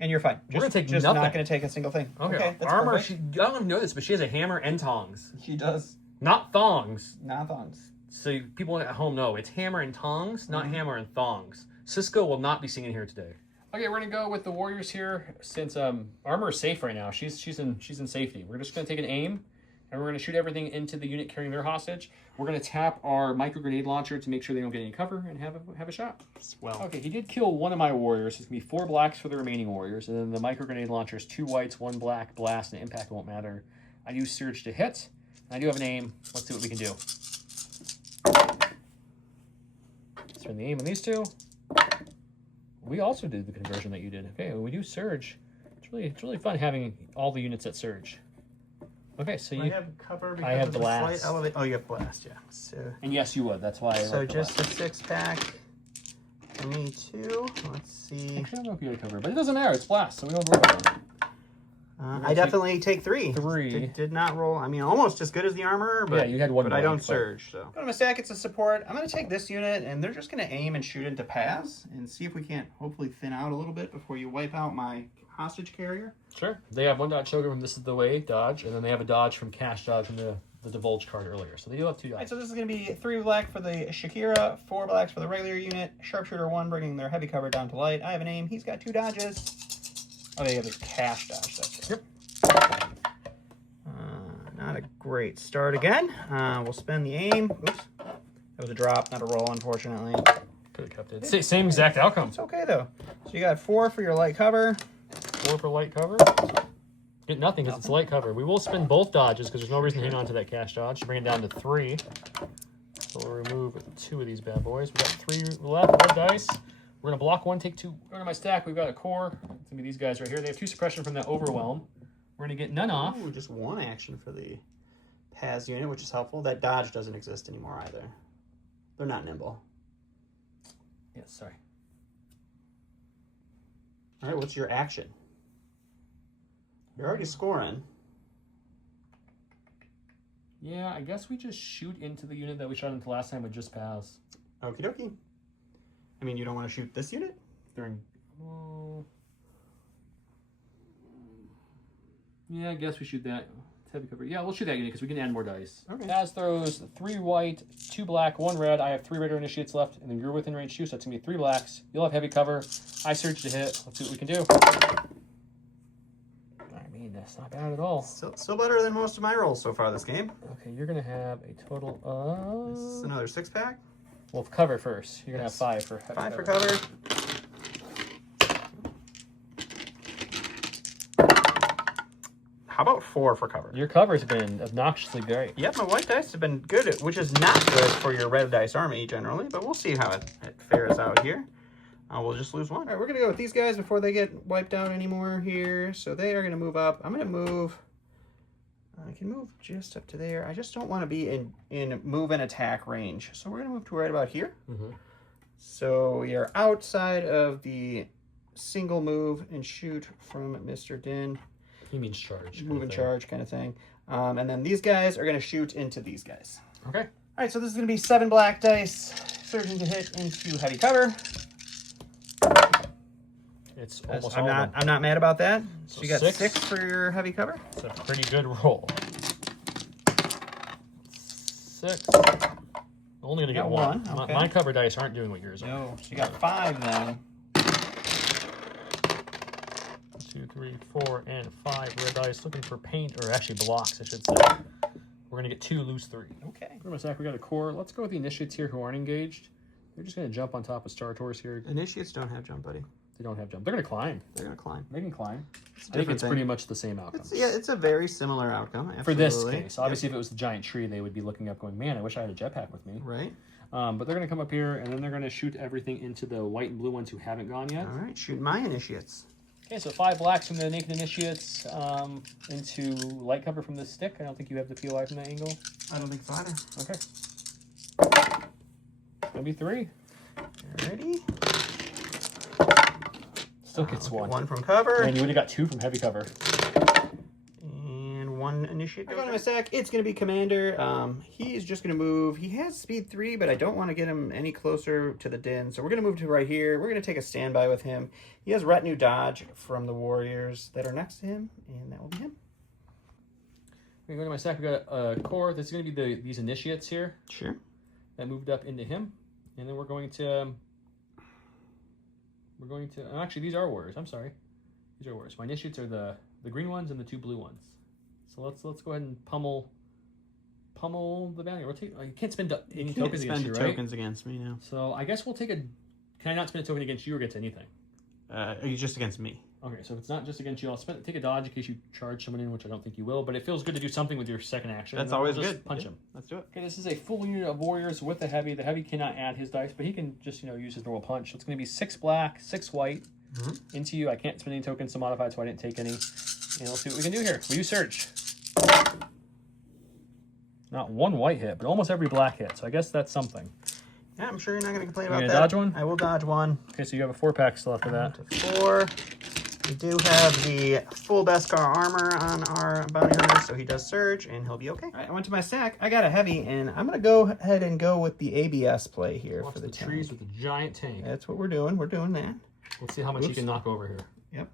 And you're fine. We're going to take just nothing. not going to take a single thing. Okay, that's armor. perfect. I don't even know this, but she has a hammer and tongs. She does. Not thongs. Not thongs. So people at home know it's hammer and tongs, not hammer and thongs. Cisco will not be singing here today. Okay, we're gonna go with the warriors here since armor is safe right now. She's in safety. We're just gonna take an aim, and we're gonna shoot everything into the unit carrying their hostage. We're gonna tap our micro grenade launcher to make sure they don't get any cover and have a shot. Well, okay, he did kill one of my warriors. It's gonna be 4 blacks for the remaining warriors, and then the micro grenade launcher is 2 whites, 1 black, blast, and impact won't matter. I use surge to hit. I do have an aim. Let's see what we can do. Spend the aim on these 2. We also did the conversion that you did. Okay, when we do surge, it's really fun having all the units at surge. Okay, so I have cover because I have of the blast. slight oh, you have blast, yeah. So, and yes, you would. That's why. So just a 6-pack. For me too. Let's see. Actually, I don't know if you had cover, but it doesn't matter. It's blast, so we don't worry about it. I definitely take 3. 3. Did not roll. I mean, almost as good as the armor, but, yeah, you had 1 but I don't surge. So. Go to my stack. It's a support. I'm going to take this unit, and they're just going to aim and shoot into Paz and see if we can't hopefully thin out a little bit before you wipe out my hostage carrier. Sure. They have one Dodge Shogun from This Is the Way, Dodge, and then they have a Dodge from Cash Dodge from the Divulge card earlier. So they do have 2 Dodge. All right, so this is going to be 3 black for the Shakira, 4 blacks for the regular unit, Sharpshooter 1 bringing their heavy cover down to light. I have a name. He's got 2 Dodges. Oh, they have his Cash Dodge. That's right. Yep. Not a great start again. We'll spend the aim. Oops. That was a drop, not a roll, unfortunately. Could have kept it. Same exact outcome. It's okay, though. So you got 4 for your light cover. 4 for light cover. Get nothing because it's light cover. We will spin both Dodges because there's no reason to hang on to that Cash Dodge. To bring it down to 3. So we'll remove 2 of these bad boys. We got 3 left. Red dice. We're going to block 1, take 2. Go to my stack. We've got a core. It's going to be these guys right here. They have 2 suppression from that Overwhelm. We're going to get none off. Ooh, just 1 action for the Paz unit, which is helpful. That Dodge doesn't exist anymore either. They're not nimble. Yes, sorry. All right, what's your action? You're already scoring. Yeah, I guess we just shoot into the unit that we shot into last time with just Paz. Okie dokie. I mean, you don't want to shoot this unit? During... yeah, I guess we shoot that. It's heavy cover. Yeah, we'll shoot that unit because we can add more dice. Okay. Paz throws 3 white, 2 black, 1 red. I have 3 regular initiates left, and then you're within range too, so it's going to be 3 blacks. You'll have heavy cover. I surge to hit. Let's see what we can do. I mean, that's not bad at all. Still better than most of my rolls so far this game. Okay, you're going to have a total of... This is another 6-pack. Well, cover first. You're going to have 5 for heavy 5 cover. for cover. How about 4 for cover? Your cover's been obnoxiously great. Yep, my white dice have been good, which is not good for your red dice army generally, but we'll see how it fares out here. We'll just lose 1. All right, we're going to go with these guys before they get wiped out anymore here. So they are going to move up. I'm going to move... I can move just up to there. I just don't want to be in move and attack range. So we're going to move to right about here. Mm-hmm. So we are outside of the single move and shoot from Mr. Din. He means charge. Move and charge kind of thing. And then these guys are going to shoot into these guys. Okay. All right, so this is going to be 7 black dice. Surging to hit into heavy cover. It's almost I'm not mad about that. So you got 6 for your heavy cover. It's a pretty good roll. 6. Only gonna get Got 1. 1, okay. My cover dice aren't doing what yours are. No, so you got 5 then. 2, 3, 4, and 5 red dice. Looking for paint, or actually blocks, I should say. We're gonna get 2, lose 3. Okay. For my stack, we got a core. Let's go with the initiates here who aren't engaged. They're just gonna jump on top of Star Tours here. Initiates don't have jump, buddy. They don't have jump. They're gonna climb. They're going to climb. They can climb. It's I think it's pretty much the same outcome. It's a very similar outcome. Absolutely. For this case, obviously, if it was the giant tree, they would be looking up, going, "Man, I wish I had a jetpack with me." Right. But they're going to come up here, and then they're going to shoot everything into the white and blue ones who haven't gone yet. All right, shoot my initiates. Okay, so 5 blacks from the naked initiates into light cover from this stick. I don't think you have the POI from that angle. I don't think so either. Okay. Gonna be 3. Ready? Still gets 1. 1 from cover. And you would have got 2 from heavy cover. And 1 initiate. I go to my stack. It's going to be Commander. He's just going to move. He has speed 3, but I don't want to get him any closer to the Din. So we're going to move to right here. We're going to take a standby with him. He has retinue dodge from the warriors that are next to him, and that will be him. We go to my stack. We got a core. That's going to be these initiates here. Sure. That moved up into him, and then we're going to. Actually, these are warriors. I'm sorry. These are warriors. My initiates are the green ones and the 2 blue ones. So let's go ahead and pummel the bounty. You can't spend any tokens against you, right? Tokens against me now. So I guess we'll take a... Can I not spend a token against you or get to anything? Just against me. Okay, so if it's not just against you, I'll take a dodge in case you charge someone in, which I don't think you will, but it feels good to do something with your second action. That's always just good. Punch him. Let's do it. Okay, this is a full unit of warriors with the heavy. The heavy cannot add his dice, but he can just, use his normal punch. So it's going to be 6 black, 6 white into you. I can't spend any tokens to modify it, so I didn't take any. And we'll see what we can do here. Will you search? Not 1 white hit, but almost every black hit, so I guess that's something. Yeah, I'm sure you're not going to complain about gonna that. Dodge 1? I will dodge 1. Okay, so you have a 4-pack still after that. 4. We do have the full Beskar armor on our bounty hunter, so he does surge, and he'll be okay. All right, I went to my stack. I got a heavy, and I'm going to go ahead and go with the ABS play here for the tank. trees with a giant tank. That's what we're doing. We're doing that. Let's see how much you can knock over here. Yep.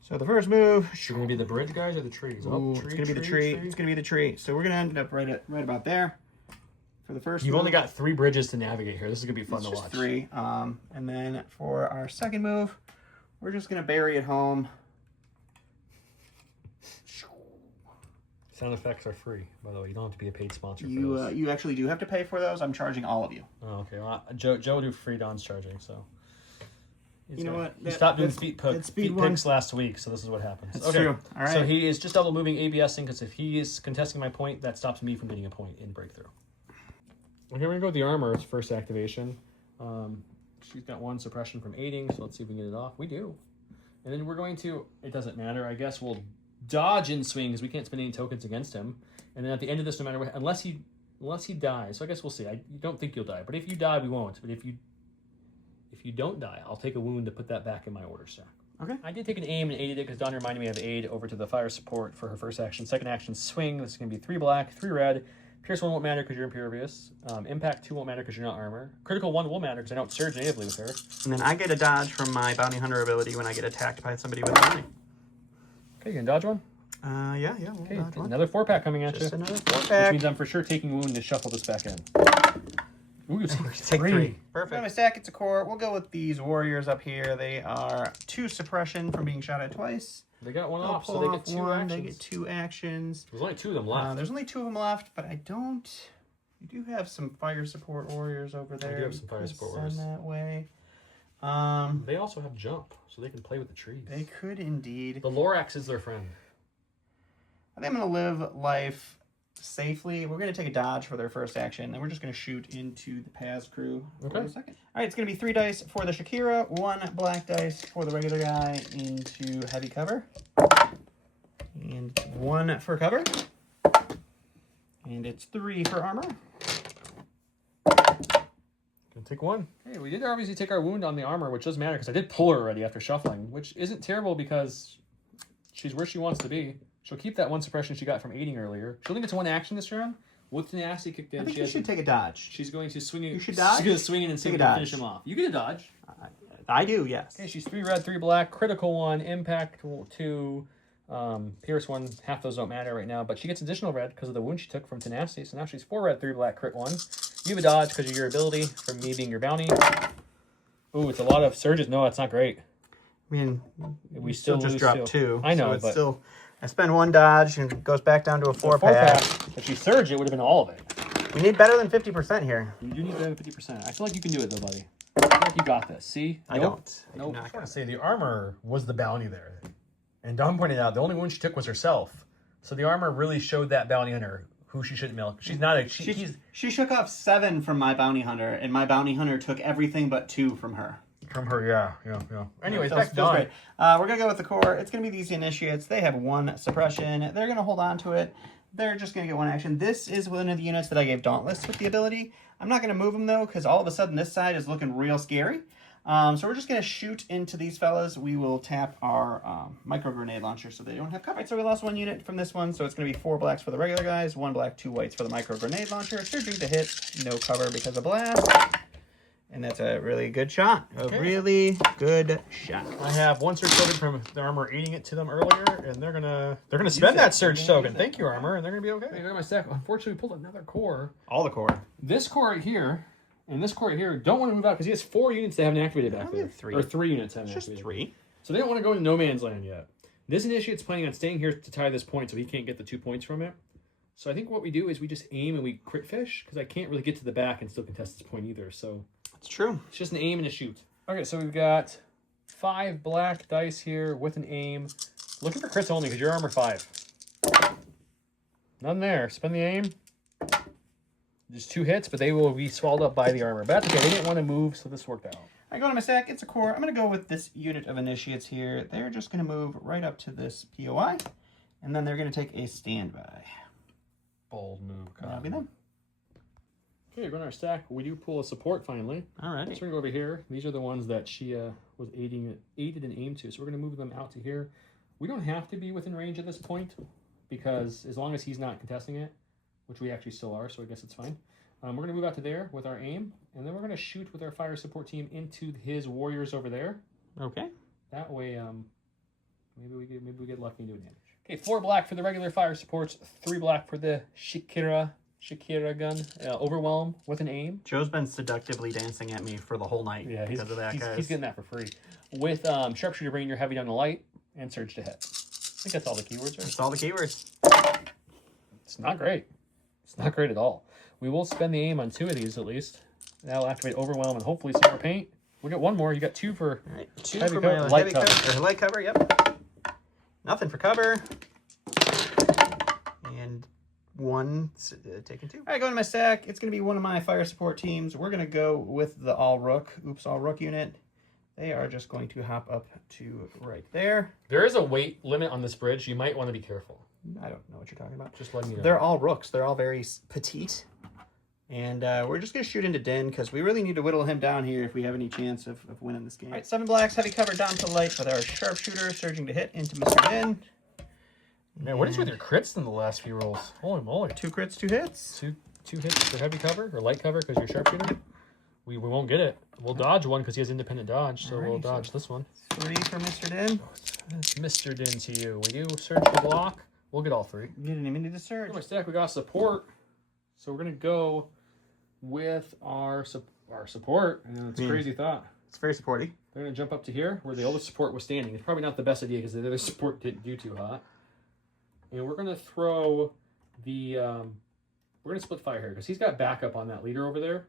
So the first move. Is it going to be the bridge, guys, or the trees? Ooh, it's going to be the tree. It's going to be the tree. So we're going to end up right about there for the first You've move. only got 3 bridges to navigate here. This is going to be fun It's to just watch. 3. And then for our second move, we're just going to bury it home. Sound effects are free, by the way. You don't have to be a paid sponsor for those. You actually do have to pay for those. I'm charging all of you. Oh, okay. Well, Joe will do free Don's charging, so. You know what? He stopped doing feet picks last week, so this is what happens. That's true. All right. So he is just double moving ABSing, because if he is contesting my point, that stops me from getting a point in breakthrough. Okay, we're going to go with the armor. It's first activation. She's got 1 suppression from aiding, so let's see if we can get it off. We do. And then we're going to, it doesn't matter, I guess we'll dodge in swing, because we can't spend any tokens against him. And then at the end of this, no matter what, unless he dies, so I guess we'll see. I don't think you'll die, but if you die, we won't. But if you don't die, I'll take a wound to put that back in my order stack. Okay. I did take an aim and aided it because Dawn reminded me of aid over to the fire support for her first action. Second action, swing. This is going to be 3 black, 3 red. Pierce 1 won't matter because you're impervious. Impact 2 won't matter because you're not armor. Critical 1 will matter because I don't surge natively with her. And then I get a dodge from my bounty hunter ability when I get attacked by somebody with bounty. Okay, you can dodge one? Yeah, we'll Okay, dodge one. another 4-pack coming at Just you. another Which 4-pack. means I'm for sure taking wound to shuffle this back in. Ooh, take Take 3. 3. Perfect. My stack, it's a core. We'll go with these warriors up here. They are 2 suppression from being shot at twice. They got 1 They'll off, so pull they off get 2 one, actions. They get 2 actions. There's only 2 of them left. There's only 2 of them left, but I don't... You do have some fire support warriors over there. I do have some fire support warriors. warriors. That way. They also have jump, so they can play with the trees. They could indeed. The Lorax is their friend. I think I'm going to live life safely. We're going to take a dodge for their first action, and we're just going to shoot into the Paz crew for a second. All right, it's going to be 3 dice for the Shakira, 1 black dice for the regular guy into heavy cover, and 1 for cover, and it's 3 for armor. Gonna take 1. Hey, we did obviously take our wound on the armor, which doesn't matter because I did pull her already after shuffling, which isn't terrible because she's where she wants to be. She'll keep that 1 suppression she got from aiding earlier. She'll get to 1 action this round. With tenacity kicked in, I think you should take a dodge. She's going to swing it. You should dodge? She's going to swing in and see if we can finish him off. You get a dodge. I do, yes. Okay, she's 3 red, 3 black, critical 1, impact 2, pierce 1. Half those don't matter right now, but she gets additional red because of the wound she took from tenacity. So now she's 4 red, 3 black, crit 1. You have a dodge because of your ability from me being your bounty. Ooh, it's a lot of surges. No, that's not great. I mean, we still just lose dropped 2. I know, so it's but still. I spend 1 dodge and it goes back down to a 4-pack. If she surged, it would have been all of it. We need better than 50% here. You do need better than 50%. I feel like you can do it though, buddy. I feel like you got this. See? I don't. I just want to say the armor was the bounty there. And Dom pointed out the only one she took was herself. So the armor really showed that bounty hunter who she shouldn't milk. She's not a... She shook off 7 from my bounty hunter, and my bounty hunter took everything but 2 from her. From her, yeah. Anyways, feels back to Dawn. great. We're going to go with the core. It's going to be these initiates. They have 1 suppression. They're going to hold on to it. They're just going to get 1 action. This is one of the units that I gave Dauntless with the ability. I'm not going to move them, though, because all of a sudden this side is looking real scary. So we're just going to shoot into these fellas. We will tap our micro grenade launcher so they don't have cover. Right, so we lost 1 unit from this one, so it's going to be 4 blacks for the regular guys, 1 black, 2 whites for the micro grenade launcher. Surging to hit, no cover because of blast. And that's a really good shot. A really good shot. I have 1 surge token from the armor aiding it to them earlier, and they're gonna spend that surge token. Thank you, armor, and they're gonna be okay. Hey, look at my stack. Unfortunately, we pulled another core. All the core. This core right here and this core right here don't want to move out because he has 4 units they haven't activated back there. 3. Or 3 units haven't Just activated. 3. So they don't want to go into no man's land yet. This initiate's planning on staying here to tie this point so he can't get the 2 points from it. So I think what we do is we just aim and we crit fish because I can't really get to the back and still contest this point either. So It's true. it's just an aim and a shoot. Okay, so we've got 5 black dice here with an aim. Looking for crits only because you're armor 5. None there. Spend the aim. Just 2 hits, but they will be swallowed up by the armor. But that's okay. They didn't want to move, so this worked out. I go to my stack. It's a core. I'm going to go with this unit of initiates here. They're just going to move right up to this POI, and then they're going to take a standby. Bold move. That'll be them. Okay, run our stack. We do pull a support finally. All right. So we're going to go over here. These are the ones that she was aided and aimed to. So we're going to move them out to here. We don't have to be within range at this point because as long as he's not contesting it, which we actually still are, so I guess it's fine. We're going to move out to there with our aim, and then we're going to shoot with our fire support team into his warriors over there. Okay. That way Maybe we get lucky and do damage. Okay, 4 black for the regular fire supports, 3 black for the Shakira gun. Overwhelm with an aim. Joe's been seductively dancing at me for the whole night because of that, guys. He's getting that for free. With Sharpshooter, bringing your heavy down to light, and Surge to hit. I think that's all the keywords, right? That's all the keywords. It's not great. It's not great at all. We will spend the aim on 2 of these at least. That'll activate Overwhelm and hopefully some more paint. We got 1 more. You got 2 for right, 2 for my light cover. Light cover, yep. Nothing for cover. And 1 taken 2. All right, going to my stack. It's going to be one of my fire support teams. We're going to go with the All Rook unit. They are just going to hop up to right there. There is a weight limit on this bridge. You might want to be careful. I don't know what you're talking about. Just letting you know. They're all Rooks. They're all very petite. And we're just going to shoot into Din because we really need to whittle him down here if we have any chance of winning this game. All right, 7 blacks, heavy cover down to light with our Sharpshooter surging to hit into Mr. Din. Man, what is with your crits in the last few rolls? Holy moly. 2 crits, 2 hits. Two hits for heavy cover or light cover because you're Sharpshooter? We won't get it. We'll dodge 1 because he has independent dodge, so we'll dodge this one. 3 for Mr. Din. It's Mr. Din to you. We do surge to block. We'll get all 3. You didn't even need to surge. In my stack, we got support. So we're going to go with our support. It's a crazy thought. It's very supporty. They're going to jump up to here where the other support was standing. It's probably not the best idea because the other support didn't do too hot. And we're going to throw the... we're going to split fire here because he's got backup on that leader over there.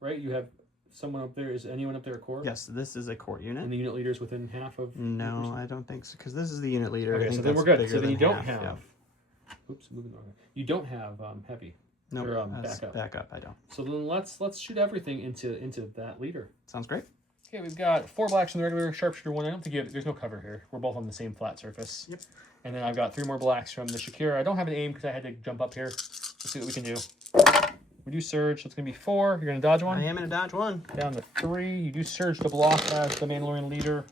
Right? You have someone up there. Is anyone up there a core? Yes, this is a core unit. And the unit leader is within half of... No, I don't think so, because this is the unit leader. Okay, I think so then we're good. So then you don't half, have... Oops, moving on. You don't have heavy. No, backup. Backup, I don't. So then let's shoot everything into that leader. Sounds great. Okay, we've got 4 blacks in the regular Sharpshooter 1. I don't think there's no cover here. We're both on the same flat surface. Yep. And then I've got 3 more blacks from the Shakira. I don't have an aim because I had to jump up here. Let's see what we can do. We do surge, so it's going to be 4. You're going to dodge 1? I am going to dodge 1. Down to 3. You do surge to block as the Mandalorian leader.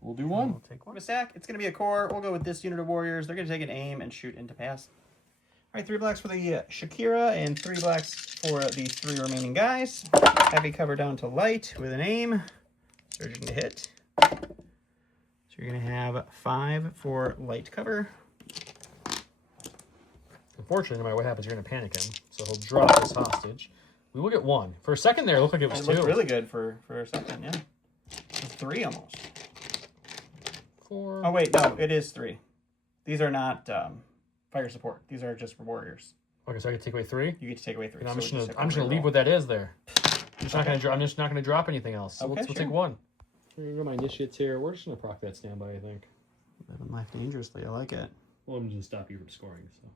We'll do 1. We'll take 1. Stack, it's going to be a core. We'll go with this unit of warriors. They're going to take an aim and shoot into pass. All right, 3 blacks for the Shakira and 3 blacks for the 3 remaining guys. Heavy cover down to light with an aim. Surging to hit. So you're going to have 5 for light cover. Unfortunately, no matter what happens, you're going to panic him. So he'll drop this hostage. We will get 1. For a second there, it looked like it was 2. It looked really good for a second, yeah. It's 3 almost. 4. Oh, wait, no, it is 3. These are not fire support. These are just for warriors. Okay, so I can take away 3? You get to take away 3. And I'm just gonna leave what that is there. I'm just not gonna drop anything else. So okay, we'll take 1. We're gonna go my initiates here. We're just gonna proc that standby, I think. Living life dangerously. I like it. Well, I'm just gonna stop you from scoring. So. All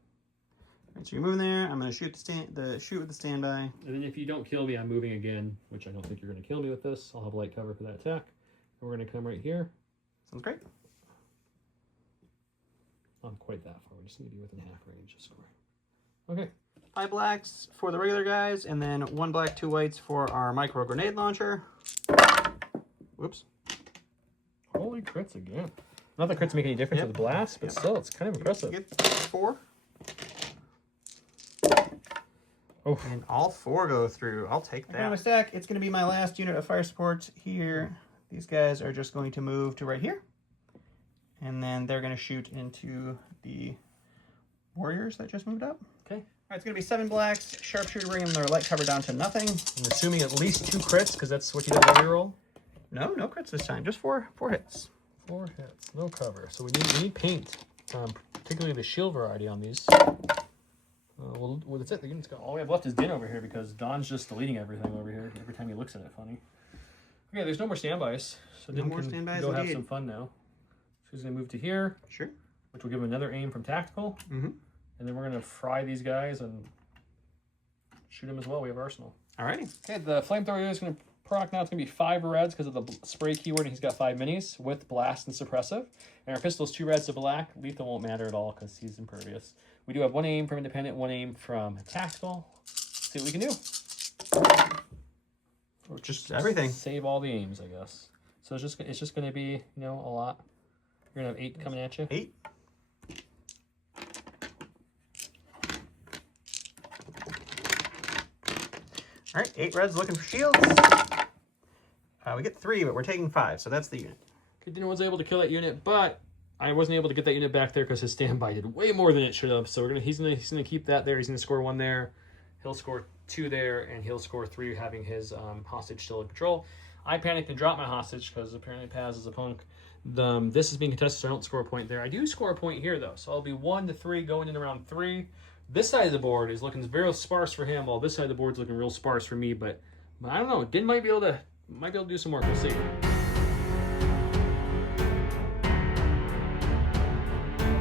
right, so you're moving there. I'm gonna shoot shoot with the standby. And then if you don't kill me, I'm moving again, which I don't think you're gonna kill me with this. I'll have light cover for that attack. And we're gonna come right here. Sounds great. Not quite that far. We just need to be within half range of scoring. Okay. 5 blacks for the regular guys, and then 1 black, 2 whites for our micro grenade launcher. Whoops. Holy crits again. Not that crits make any difference with the blast, but still, it's kind of impressive. You get 4. Oh. And all 4 go through. I'll take that. On my stack, it's going to be my last unit of fire support here. These guys are just going to move to right here. And then they're going to shoot into the warriors that just moved up. Okay. All right, it's going to be 7 blacks. Sharpshooter bringing their light cover down to nothing. I'm assuming at least 2 crits, because that's what you did every roll. No crits this time. Just 4 hits. 4 hits. No cover. So we need paint, particularly the shield variety on these. Well, that's it. The unit's got all we have left is Din over here because Don's just deleting everything over here every time he looks at it. Funny. Okay, there's no more standbys, so Din can go have some fun now. So he's gonna move to here. Sure. Which will give him another aim from tactical. Mm-hmm. And then we're gonna fry these guys and shoot them as well. We have arsenal. Alrighty. Okay, the flamethrower is gonna proc now. It's gonna be 5 reds because of the spray keyword, and he's got 5 minis with blast and suppressive. And our pistol's 2 reds to black. Lethal won't matter at all because he's impervious. We do have 1 aim from independent, 1 aim from tactical. Let's see what we can do. Or just everything. Save all the aims, I guess. So it's just gonna be, a lot. You're gonna have 8 coming at you. 8. All right, 8 reds looking for shields. We get 3, but we're taking 5, so that's the unit. Didn't was able to kill that unit, but I wasn't able to get that unit back there because his standby did way more than it should have. So he's gonna keep that there. He's gonna score 1 there. He'll score 2 there, and he'll score 3, having his hostage still in control. I panicked and dropped my hostage because apparently Paz is a punk. This is being contested, so I don't score a point there. I do score a point here, though, so I'll be 1 to 3 going in around 3. This side of the board is looking very sparse for him, while this side of the board is looking real sparse for me. But I don't know. Din might be able to do some work. We'll see.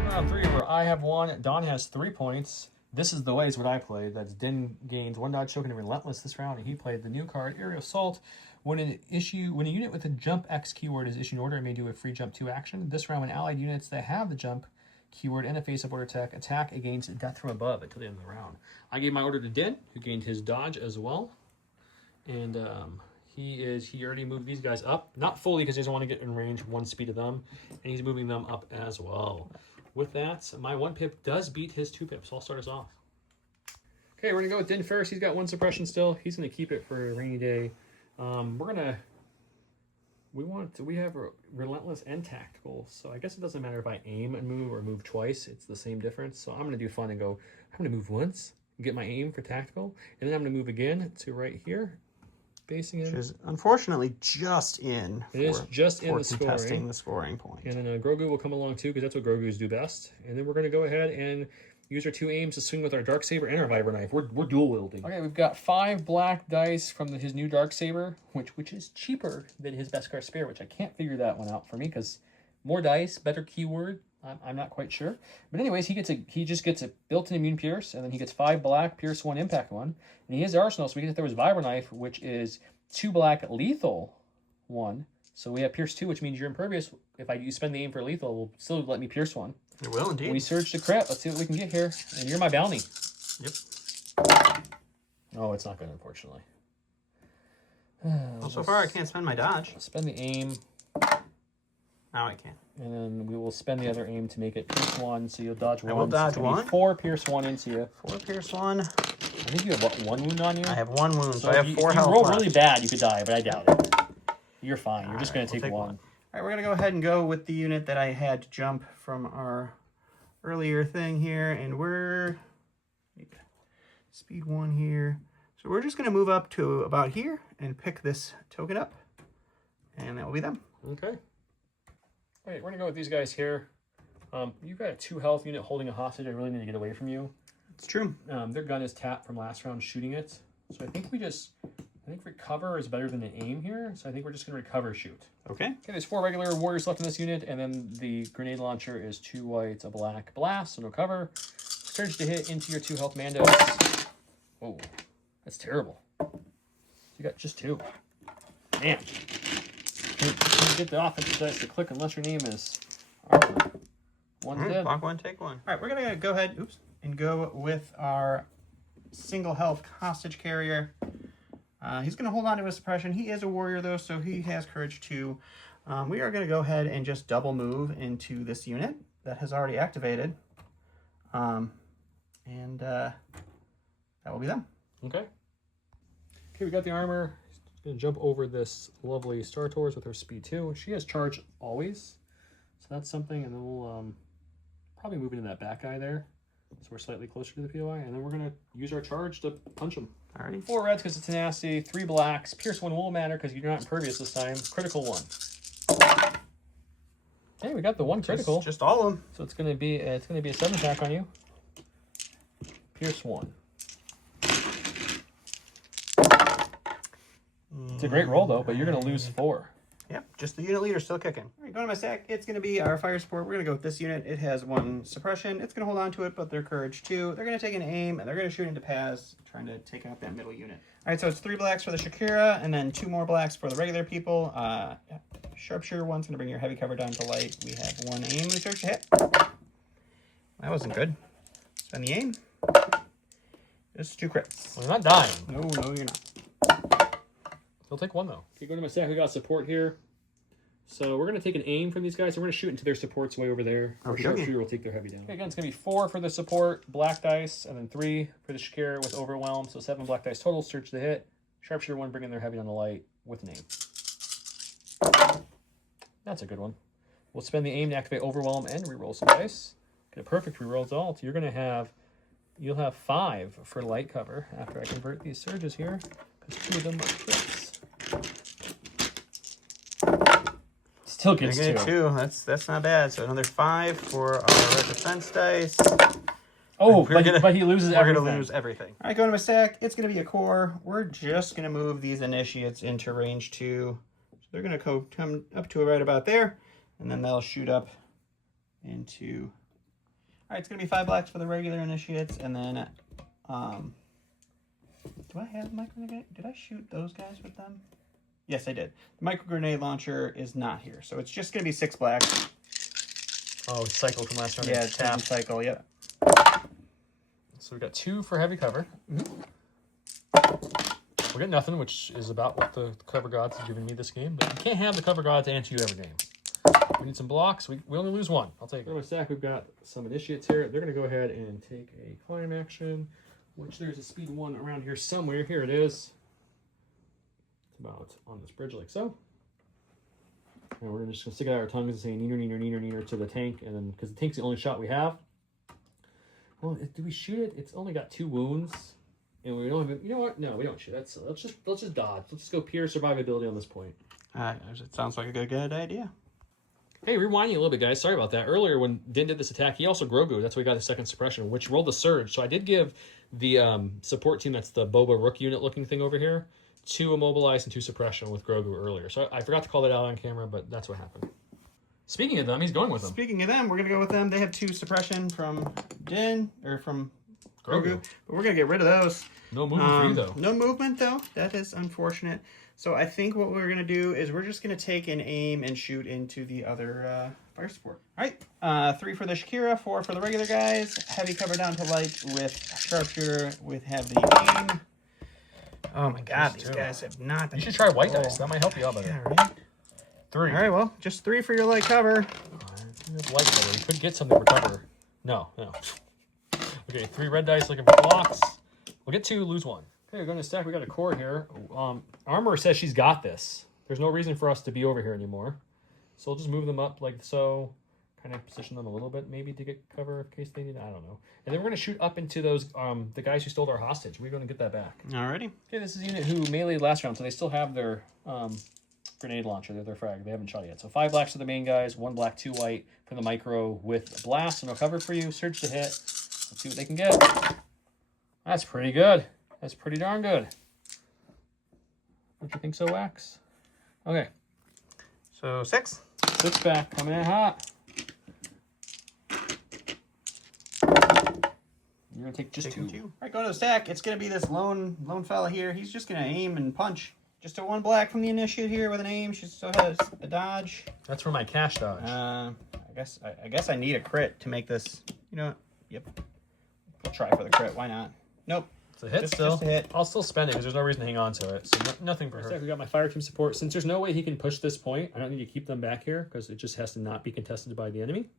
Round 3, where I have 1, Don has 3 points. This is the way is what I played. That's Din gains 1 dodge token and relentless this round, and he played the new card Aerial Assault. When a unit with a jump X keyword is issued in order, it may do a free jump 2 action. This round, when allied units that have the jump keyword and a face-up order attack against death from above until the end of the round. I gave my order to Din, who gained his dodge as well, and he already moved these guys up, not fully because he doesn't want to get in range 1 speed of them, and he's moving them up as well. With that, my 1 pip does beat his 2 pips. So I'll start us off. Okay, we're gonna go with Din first. He's got 1 suppression still. He's gonna keep it for a rainy day. We have relentless and tactical, so I guess it doesn't matter if I aim and move or move twice. It's the same difference. So I'm going to do fun and go, I'm going to move once, get my aim for tactical, and then I'm going to move again to right here, facing him. Which is unfortunately just in. It is just in the contesting the scoring point. And then Grogu will come along too, because that's what Grogu's do best. And then we're going to go ahead and use our 2 aims to swing with our Darksaber and our Vibra Knife. We're dual wielding. Okay, we've got 5 black dice from his new Darksaber, which is cheaper than his Beskar Spear, which I can't figure that one out for me, because more dice, better keyword. I'm not quite sure. But anyways, he just gets a built-in immune pierce, and then he gets 5 black, pierce 1, impact 1. And he has arsenal, so we can throw his Vibra Knife, which is 2 black, lethal 1. So we have pierce 2, which means you're impervious. If you spend the aim for lethal, it will still let me pierce 1. It will indeed. We surge to crit. Let's see what we can get here. And you're my bounty. Yep. Oh, it's not good, unfortunately. Well, so far I can't spend my dodge. Spend the aim. Now I can. And then we will spend the other aim to make it pierce 1, so you'll dodge 1. I will dodge so 1. 4 pierce 1 into you. 4 pierce 1. I think you have, what, 1 wound on you? I have 1 wound, so I have 4 health. If health you roll left. really bad, you could die, but I doubt it. You're fine. You're just going to take 1. All right, we're going to go ahead and go with the unit that I had to jump from our earlier thing here, and we're speed 1 here. So we're just going to move up to about here and pick this token up, and that will be them. Okay. All right, we're going to go with these guys here. You've got a 2 health unit holding a hostage. I really need to get away from you. It's true. Their gun is tapped from last round shooting it. So I think recover is better than an aim here. So I think we're just going to recover shoot. Okay. Okay, there's 4 regular warriors left in this unit, and then the grenade launcher is 2 whites, a black blast, so no cover. Surge to hit into your 2 health mandos. Oh, that's terrible. You got just 2. Man. Can't get the offensive dice to click unless your name is Arthur. 1's dead. Block 1, take 1. All right, we're going to go ahead and go with our single health hostage carrier. He's going to hold on to his suppression. He is a warrior, though, so he has courage, too. We are going to go ahead and just double move into this unit that has already activated. And that will be them. Okay. Okay, we got the armor. She's going to jump over this lovely Star Tours with her speed 2. She has charge always, so that's something. And then we'll probably move into that back guy there, so we're slightly closer to the POI. And then we're going to use our charge to punch him. Alrighty. 4 reds because it's tenacity, 3 blacks, pierce 1 won't matter because you're not impervious this time. Critical 1. Okay, we got the 1 critical. Just all of them. So it's gonna be a 7 attack on you. Pierce 1. It's a great roll though, but you're gonna lose 4. Yep, just the unit leader still kicking. All right, going to my stack, it's going to be our fire support. We're going to go with this unit. It has 1 suppression. It's going to hold on to it, but their courage 2. They're going to take an aim, and they're going to shoot into Paz, trying to take out that middle unit. All right, so it's 3 blacks for the Shakira, and then 2 more blacks for the regular people. Sharpshooter 1's going to bring your heavy cover down to light. We have 1 aim. We search to hit. That wasn't good. Spend the aim. Just 2 crits. Well, you're not dying. No, you're not. He'll take 1 though. Okay, go to my stack. We got support here. So we're going to take an aim from these guys. So we're going to shoot into their supports way over there. Okay. Sharpshooter will take their heavy down. Okay, again, it's going to be 4 for the support, black dice, and then 3 for the Shakira with overwhelm. So 7 black dice total. Search the hit. Sharpshooter 1 bringing their heavy down the light with an aim. That's a good one. We'll spend the aim to activate Overwhelm and reroll some dice. Get a perfect reroll result. You'll have 5 for light cover after I convert these surges here, because 2 of them are crits. Still gets 2. That's not bad. So another 5 for our red defense dice. Oh, but he loses everything. We're gonna lose everything. All right, going to my stack. It's gonna be a core. We're just gonna move these initiates into range 2. So they're gonna come up to right about there, and then they'll shoot up into. All right, it's gonna be 5 blacks for the regular initiates, and then, do I have micro grenade? Did I shoot those guys with them? Yes, I did. The micro grenade launcher is not here, so it's just gonna be 6 blacks. Oh, cycle from last round. Yeah, tap cycle. Yeah. So we got 2 for heavy cover. Mm-hmm. We'll get nothing, which is about what the cover gods have given me this game. But you can't have the cover gods answer you every game. We need some blocks. We only lose 1. I'll take it. On my stack, we've got some initiates here. They're going to go ahead and take a climb action, which there's a speed 1 around here somewhere. Here it is. It's about on this bridge like so. And we're just going to stick out our tongues and say neener, neener, neener, neener to the tank. And then, because the tank's the only shot we have. Well, do we shoot it? It's only got 2 wounds. And we don't have, you know what? No, we don't shoot. Let's just dodge. Let's just go pure survivability on this point. It sounds like a good idea. Hey, rewinding a little bit, guys. Sorry about that. Earlier, when Din did this attack, he also Grogu. That's why we got the second suppression, which rolled the surge. So I did give the support team, that's the Boba Rook unit looking thing over here, 2 immobilize and 2 suppression with Grogu earlier. So I forgot to call that out on camera, but that's what happened. Speaking of them, he's going with them. Speaking of them, we're going to go with them. They have 2 suppression from Din, or from Grogu. But we're going to get rid of those. No movement for you, though. No movement, though. That is unfortunate. So I think what we're going to do is we're just going to take an aim and shoot into the other fire support. All right. 3 for the Shakira, 4 for the regular guys. Heavy cover down to light with sharpshooter with heavy aim. Oh my god, these guys have not been... You should try white dice. That might help you out better. Yeah, right? 3. All right, well, just 3 for your light cover. Light cover. You could get something for cover. No. Okay, 3 red dice looking for blocks. We'll get 2, lose 1. Okay, we're going to stack. We got a core here. Armor says she's got this. There's no reason for us to be over here anymore. So we'll just move them up like so. Kind of position them a little bit maybe to get cover in case they need it. I don't know. And then we're going to shoot up into those, the guys who stole our hostage. We're going to get that back. Alrighty. Okay, this is a unit who meleeed last round, so they still have their grenade launcher. They're their frag. They haven't shot it yet. So 5 blacks for the main guys, 1 black, 2 white for the micro with a blast. So no cover for you. Surge to hit. Let's see what they can get. That's pretty good. That's pretty darn good. Don't you think so, Wax? Okay. So 6. 6 back. Coming in hot. You're going to take just 2. All right, go to the stack. It's going to be this lone fella here. He's just going to aim and punch. Just a 1 black from the initiate here with an aim. She still has a dodge. That's for my cash dodge. I guess I need a crit to make this. You know what? Yep. We'll try for the crit. Why not? Nope. It's a hit just still. Just a hit. I'll still spend it because there's no reason to hang on to it. So nothing for her. We got my fire team support. Since there's no way he can push this point, I don't need to keep them back here because it just has to not be contested by the enemy.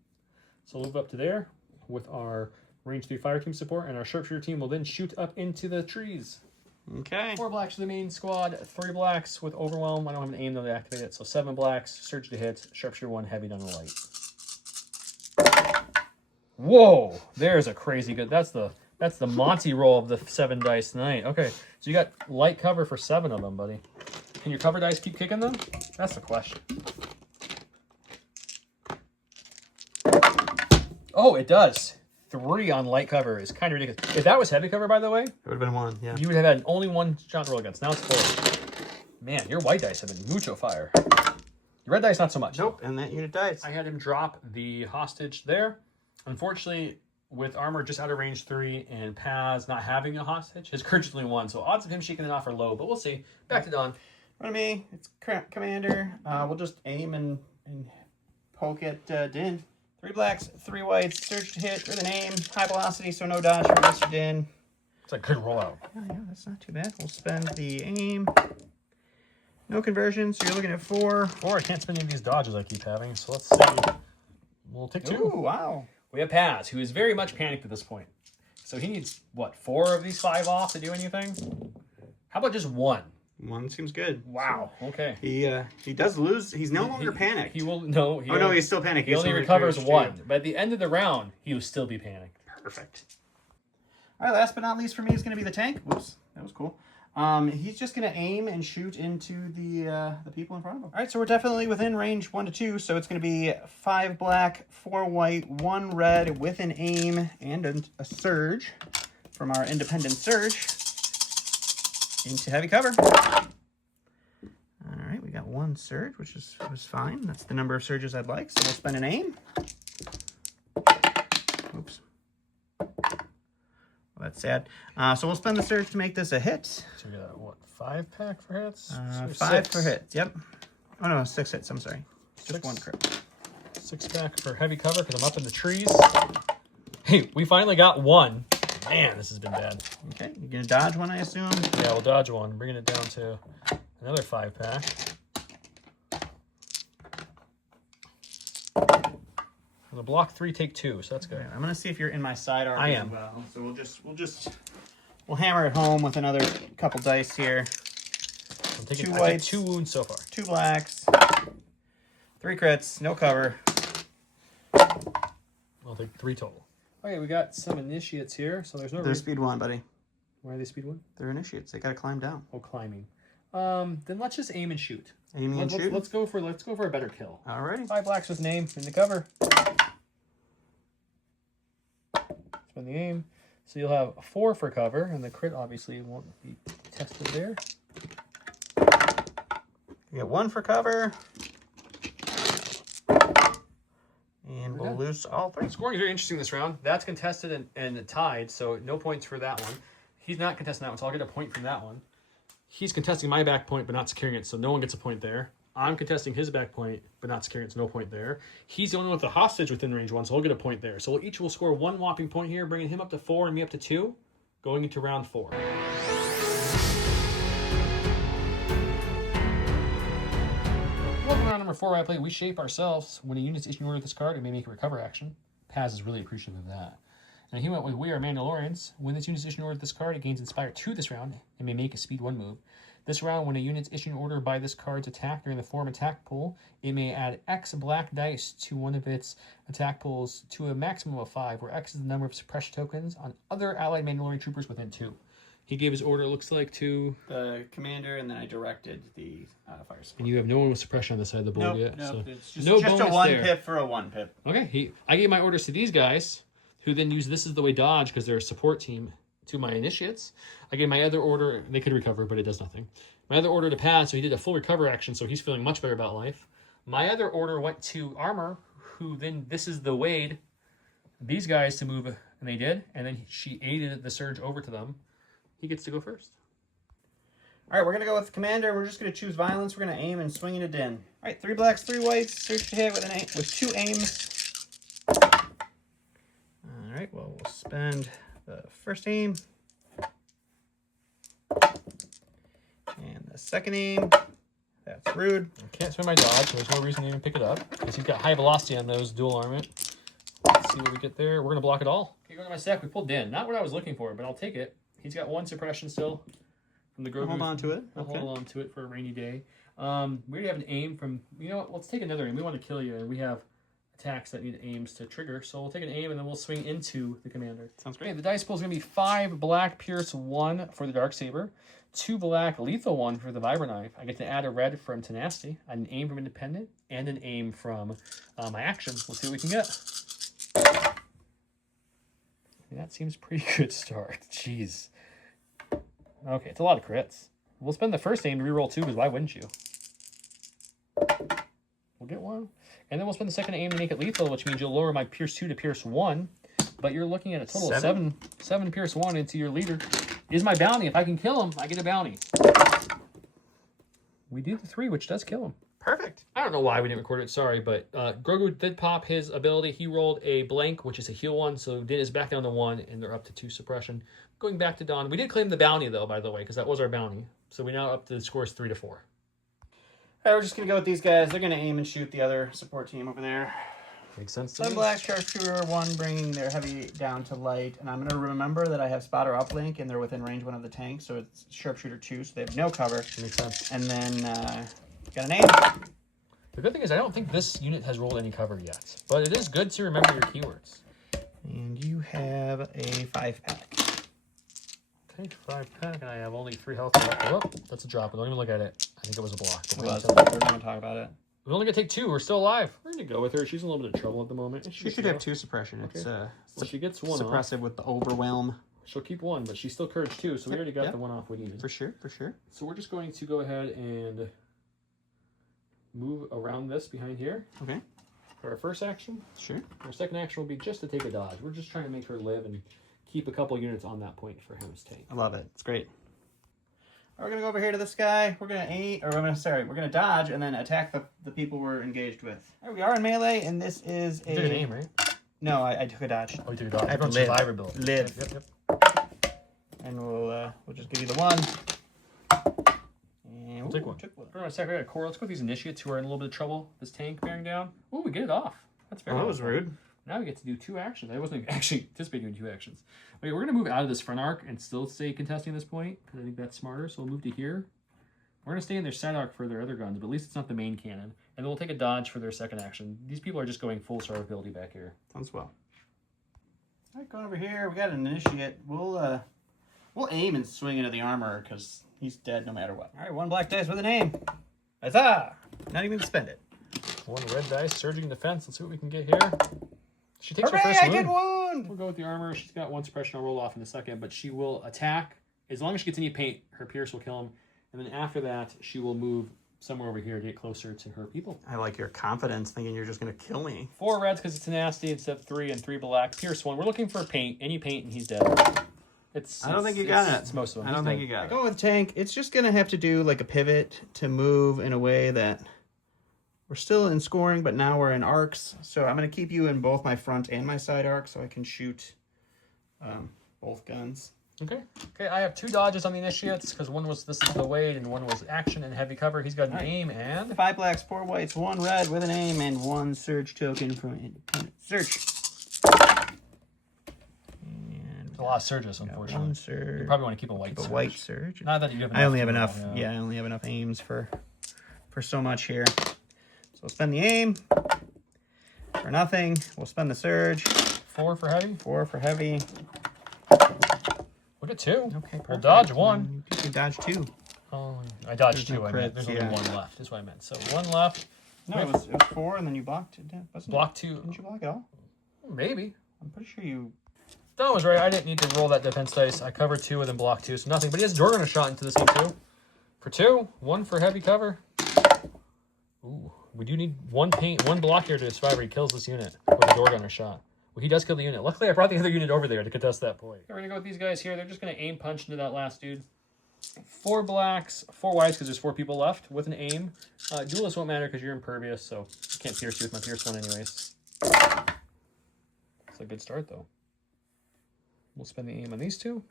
So we'll move up to there with our range 3 fire team support, and our sharpshooter team will then shoot up into the trees. Okay. 4 blacks for the main squad, 3 blacks with overwhelm. I don't have an aim though to activate it, so 7 blacks, surge to hit, sharpshooter 1, heavy down the light. Whoa, there's a crazy good. That's the Monty roll of the 7 dice tonight. Okay, so you got light cover for 7 of them, buddy. Can your cover dice keep kicking them? That's the question. Oh, it does. 3 on light cover is kind of ridiculous. If that was heavy cover, by the way, It would have been 1, yeah. you would have had only 1 shot to roll against. Now it's 4. Man, your white dice have been mucho fire. Your red dice, not so much. Nope, and that unit dies. I had him drop the hostage there. Unfortunately, with armor just out of range 3 and Paz not having a hostage, his courage is only 1. So odds of him shaking it off are low, but we'll see. Back to Don. Run me. It's Commander. We'll just aim and poke at Din. 3 blacks, 3 whites, surge to hit with an aim, high velocity, so no dodge for Mr. Din. It's a good rollout. Yeah, that's not too bad. We'll spend the aim. No conversion, so you're looking at 4. 4, I can't spend any of these dodges I keep having, so let's see. We'll take 2. Ooh, wow. We have Paz, who is very much panicked at this point. So he needs, what, 4 of these 5 off to do anything? How about just 1? One seems good. Wow. Okay. He does lose. He's no longer panicked. He will no. No, he's still panicked. He only recovers one, but at the end of the round, he will still be panicked. Perfect. All right, last but not least for me is going to be the tank. Whoops, that was cool. He's just going to aim and shoot into the people in front of him. All right, so we're definitely within range 1 to 2, so it's going to be 5 black, 4 white, 1 red with an aim and a surge from our independent surge into heavy cover. All right, we got 1 surge, which was fine. That's the number of surges I'd like, so we'll spend an aim. Oops. Well, that's sad. So we'll spend the surge to make this a hit. So we got, what, 5-pack for hits? 5 for hits, yep. Oh no, 6 hits, I'm sorry. Just 6. 1 crit. 6-pack for heavy cover because I'm up in the trees. Hey, we finally got 1. Man, this has been bad. Okay, you're going to dodge 1, I assume? Yeah, we'll dodge 1. Bringing it down to another 5-pack. The block 3, take 2, so that's good. Okay, I'm going to see if you're in my side arc as well. So we'll hammer it home with another couple dice here. I'm taking 2 I whites, take 2 wounds so far. 2 blacks, 3 crits, no cover. I'll take 3 total. Okay, we got some initiates here, so there's no They're speed 1, buddy. Why are they speed 1? They're initiates. They got to climb down. Oh, climbing. Then let's just aim and shoot. Aiming and shoot? Let's go for a better kill. Alrighty. 5 blacks with name in the cover. Spend the aim. So you'll have 4 for cover, and the crit obviously won't be tested there. You get 1 for cover. And we'll lose all 3. Scoring is very interesting this round. That's contested and tied, so no points for that one. He's not contesting that one, so I'll get a point from that one. He's contesting my back point, but not securing it, so no one gets a point there. I'm contesting his back point, but not securing it, so no point there. He's the only one with the hostage within range 1, so he'll get a point there. So each will score 1 whopping point here, bringing him up to 4 and me up to 2, going into round 4. Welcome to round number 4, where I play We Shape Ourselves. When a unit's issued an order with this card, it may make a recover action. Paz is really appreciative of that. And he went with We Are Mandalorians. When this unit's issued an order with this card, it gains Inspire 2 this round and may make a Speed 1 move. This round, when a unit's issued an order by this card's attack during the form attack pool, it may add X black dice to one of its attack pools to a maximum of 5, where X is the number of suppression tokens on other allied Mandalorian troopers within 2. He gave his order, it looks like, to the commander, and then I directed the fire support. And you have no one with suppression on the side of the board yet. Nope, So it's just, no just a bonus 1 there. pip for a 1 pip. Okay, I gave my orders to these guys, who then use this as the way dodge because they're a support team, to my initiates. I gave my other order, they could recover, but it does nothing. My other order to Paz, so he did a full recover action, so he's feeling much better about life. My other order went to Armor, who then, this is the Wade, these guys to move, and they did, and then she aided the surge over to them. He gets to go first. All right, we're going to go with Commander. We're just going to choose Violence. We're going to aim and swing it in. All right, 3 blacks, 3 whites. Surge to hit with 2 aims. All right, well, we'll spend the first aim. And the second aim. That's rude. I can't spend my dodge, so there's no reason to even pick it up, because he's got high velocity on those dual armament. Let's see what we get there. We're going to block it all. Okay, going to my stack. We pulled Din. Not what I was looking for, but I'll take it. He's got 1 suppression still from the Grogu. Hold on to it. I'll hold on to it for a rainy day. We already have an aim from... You know what? Let's take another aim. We want to kill you, and we have attacks that need aims to trigger. So we'll take an aim, and then we'll swing into the commander. Sounds great. Okay, the dice pool is going to be 5 black Pierce 1 for the Darksaber, 2 black Lethal 1 for the Vibra Knife. I get to add a red from Tenacity, an aim from Independent, and an aim from my action. Let's see what we can get. That seems pretty good start. Jeez. Okay, it's a lot of crits. We'll spend the first aim to reroll 2, because why wouldn't you? We'll get 1. And then we'll spend the second aim to make it lethal, which means you'll lower my Pierce 2 to Pierce 1. But you're looking at a total of 7 Pierce 1 into your leader. Is my bounty. If I can kill him, I get a bounty. We do the 3, which does kill him. Perfect. I don't know why we didn't record it, sorry, but Grogu did pop his ability. He rolled a blank, which is a heal 1, so Din is back down to 1, and they're up to 2 suppression. Going back to Dawn. We did claim the bounty, though, by the way, because that was our bounty. So we now up to the scores 3 to 4. All right, we're just going to go with these guys. They're going to aim and shoot the other support team over there. Makes sense to Sun me. Black, Sharpshooter, one bringing their heavy down to light. And I'm going to remember that I have Spotter uplink and they're within range one of the tanks. So it's Sharpshooter 2, so they have no cover. Makes sense. And then got a name. The good thing is I don't think this unit has rolled any cover yet. But it is good to remember your keywords. And you have a 5-pack. Okay, 5-pack, and I have only 3 health left. Oh, that's a drop. Don't even look at it. I think it was a block. We're going to talk about it. We're only going to take 2. We're still alive. We're going to go with her. She's in a little bit of trouble at the moment. She should have 2 suppression. Okay. It's So she gets 1 suppressive off. with the overwhelm. She'll keep 1, but she's still courage 2, so we already got Yep. the 1 off we needed. For sure, for sure. So we're just going to go ahead and move around this behind here. Okay. For our first action. Sure. Our second action will be just to take a dodge. We're just trying to make her live and keep a couple units on that point for him's tank. I love it. It's great. We're gonna go over here to this guy. We're gonna aim, or we're gonna dodge and then attack the people we're engaged with. There we are in melee, and this is a. You took an aim, right? No, I took a dodge. Oh, you took a dodge. I have to You're on live. survivor build. Live. Yep. And we'll just give you the 1. And We'll take 1. Took 1. For my second core, let's go with these initiates who are in a little bit of trouble. This tank bearing down. Oh, we get it off. That's very. Oh, that was helpful. rude. Now we get to do 2 actions. I wasn't actually anticipating doing 2 actions. Okay, we're going to move out of this front arc and still stay contesting this point because I think that's smarter. So we'll move to here. We're going to stay in their side arc for their other guns, but at least it's not the main cannon. And then we'll take a dodge for their second action. These people are just going full survivability back here. Sounds well. All right, going over here. We got an initiate. We'll aim and swing into the armor because he's dead no matter what. All right, 1 black dice with an aim. Huzzah! Not even spend it. 1 red dice, surging defense. Let's see what we can get here. She takes Hooray, her first I wound. did 1! We'll go with the armor. She's got 1 suppression. I'll roll off in a second, but she will attack. As long as she gets any paint, her pierce will kill him. And then after that, she will move somewhere over here to get closer to her people. I like your confidence, thinking you're just going to kill me. 4 reds because it's nasty instead of 3, and 3 black. Pierce 1. We're looking for paint. Any paint, and he's dead. I don't think you got it. It's most of them. I don't He's think dead. you got it. Go with tank. It's just going to have to do like a pivot to move in a way that we're still in scoring, but now we're in arcs. So I'm going to keep you in both my front and my side arc so I can shoot both guns. Okay. Okay, I have 2 dodges on the initiates because one was this is the Wade and one was action and heavy cover. He's got an aim and 5 blacks, 4 whites, 1 red with an aim, and 1 surge token from independent search. And a lot of surges, unfortunately. 1 surge. You probably want to keep a white Keep a surge. white surge. Not that you have enough. I only have to roll, enough. Yeah, I only have enough aims for so much here. So we'll spend the aim for nothing. We'll spend the surge. 4 for heavy. 4 for heavy. Look at 2. Okay, We'll perfect. dodge 1. You can dodge 2. Oh, I dodged There's 2. no I meant crits, there's yeah. only 1 left. Is what I meant. So 1 left. No, it was 4, and then you blocked it. Wasn't Block it? 2. Didn't you block it all? Maybe. I'm pretty sure you. Don was right. I didn't need to roll that defense dice. I covered 2 and then block 2, so nothing. But he has door gunner shot into this thing too. For 2, 1 for heavy cover. Ooh, we do need 1 paint, 1 block here to survive. He kills this unit with a door gunner shot. Well, he does kill the unit. Luckily, I brought the other unit over there to contest that point. We're gonna go with these guys here. They're just gonna aim punch into that last dude. 4 blacks, 4 whites because there's 4 people left with an aim. Duelist won't matter because you're impervious, so I can't pierce you with my pierce 1 anyways. It's a good start though. We'll spend the aim on these 2.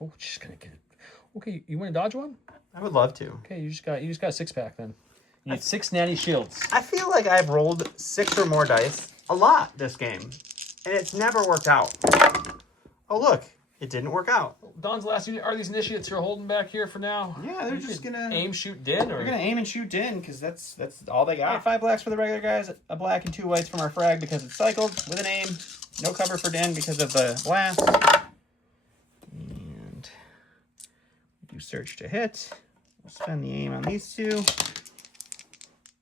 Oh, she's gonna get it. Okay, you want to dodge 1? I would love to. Okay, you just got a 6-pack then. You need 6 natty shields. I feel like I've rolled 6 or more dice a lot this game, and it's never worked out. Oh look, it didn't work out. Don's last unit are these initiates you're holding back here for now. Yeah, they're You just could gonna aim, shoot, din, or They're gonna aim and shoot in because that's all they got. 5 blacks for the regular guys, a black and 2 whites from our frag because it's cycled with an aim. No cover for din because of the blast. And we do search to hit. We'll spend the aim on these 2.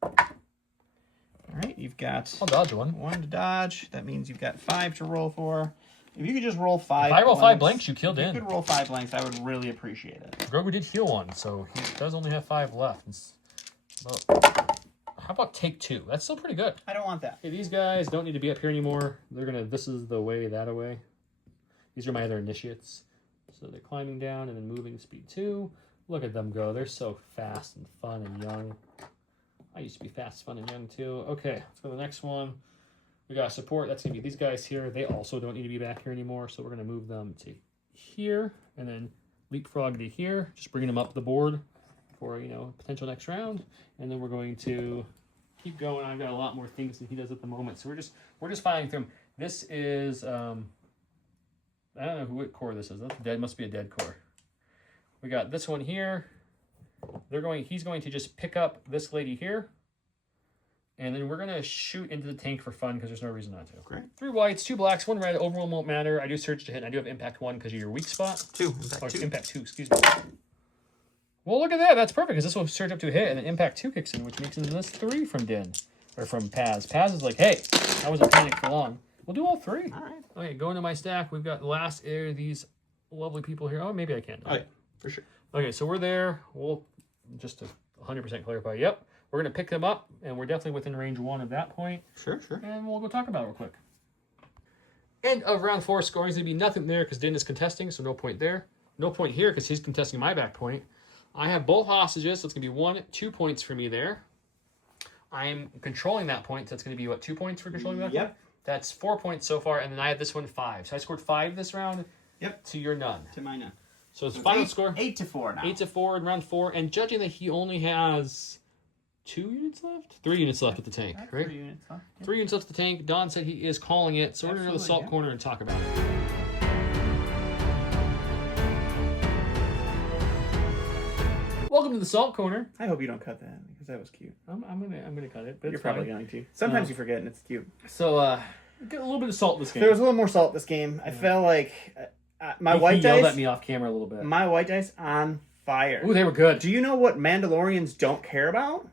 All right, you've got I'll dodge 1. 1 to dodge. That means you've got 5 to roll for. If you could just roll 5 If I roll 5 blanks, you killed If in. you could roll 5 blanks, I would really appreciate it. Grogu did heal 1, so he does only have 5 left. Well, how about take 2? That's still pretty good. I don't want that. Okay, these guys don't need to be up here anymore. They're gonna. This is the way, that away. These are my other initiates. So they're climbing down and then moving speed 2. Look at them go. They're so fast and fun and young. I used to be fast, fun, and young too. Okay, let's go to the next one. We got support. That's gonna be these guys here. They also don't need to be back here anymore. So we're gonna move them to here and then leapfrog to here. Just bringing them up the board for potential next round. And then we're going to keep going. I've got a lot more things than he does at the moment, so we're just filing through them. This is I don't know what core this is. That's dead. Must be a dead core. We got this one here. He's going to just pick up this lady here, and then we're gonna shoot into the tank for fun because there's no reason not to. Great. 3 whites, 2 blacks, 1 red. Overall won't matter. I do surge to hit. And I do have impact 1 because of your weak spot. 2. Impact 2. Impact 2. Excuse me. Well, look at that. That's perfect because this will surge up to a hit, and then impact 2 kicks in, which makes it this 3 from Din or from Paz. Paz is like, hey, I wasn't panicked for long. We'll do all 3. All right. Okay, going to my stack. We've got the last air of these lovely people here. Oh, maybe I can't. Oh, yeah, for sure. Okay, so we're there. We'll just to 100% clarify. Yep, we're gonna pick them up, and we're definitely within range 1 at that point. Sure. And we'll go talk about it real quick. End of round 4. Scoring is gonna be nothing there because Din is contesting, so no point there. No point here because he's contesting my back point. I have both hostages, so it's gonna be 1, 2 points for me there. I'm controlling that point, so it's gonna be what, 2 points for controlling that? Yep. Point? That's 4 points so far, and then I had this one 5. So I scored 5 this round. Yep. To your none. To my none. So it's final score 8-4 now. 8-4 in round 4, and judging that he only has 2 units left, 3 units left at the tank, right? 3 units left. Yep. 3 units left at the tank. Don said he is calling it, so we're gonna go to the salt corner and talk about it. Welcome to the salt corner. I hope you don't cut that because that was cute. I'm gonna cut it, but You're it's probably fine. going to. Sometimes you forget and it's cute. So get a little bit of salt in this game. There was a little more salt this game. I felt like my He white yelled dice. at me off camera a little bit. My white dice on fire. Ooh, they were good. Do you know what Mandalorians don't care about?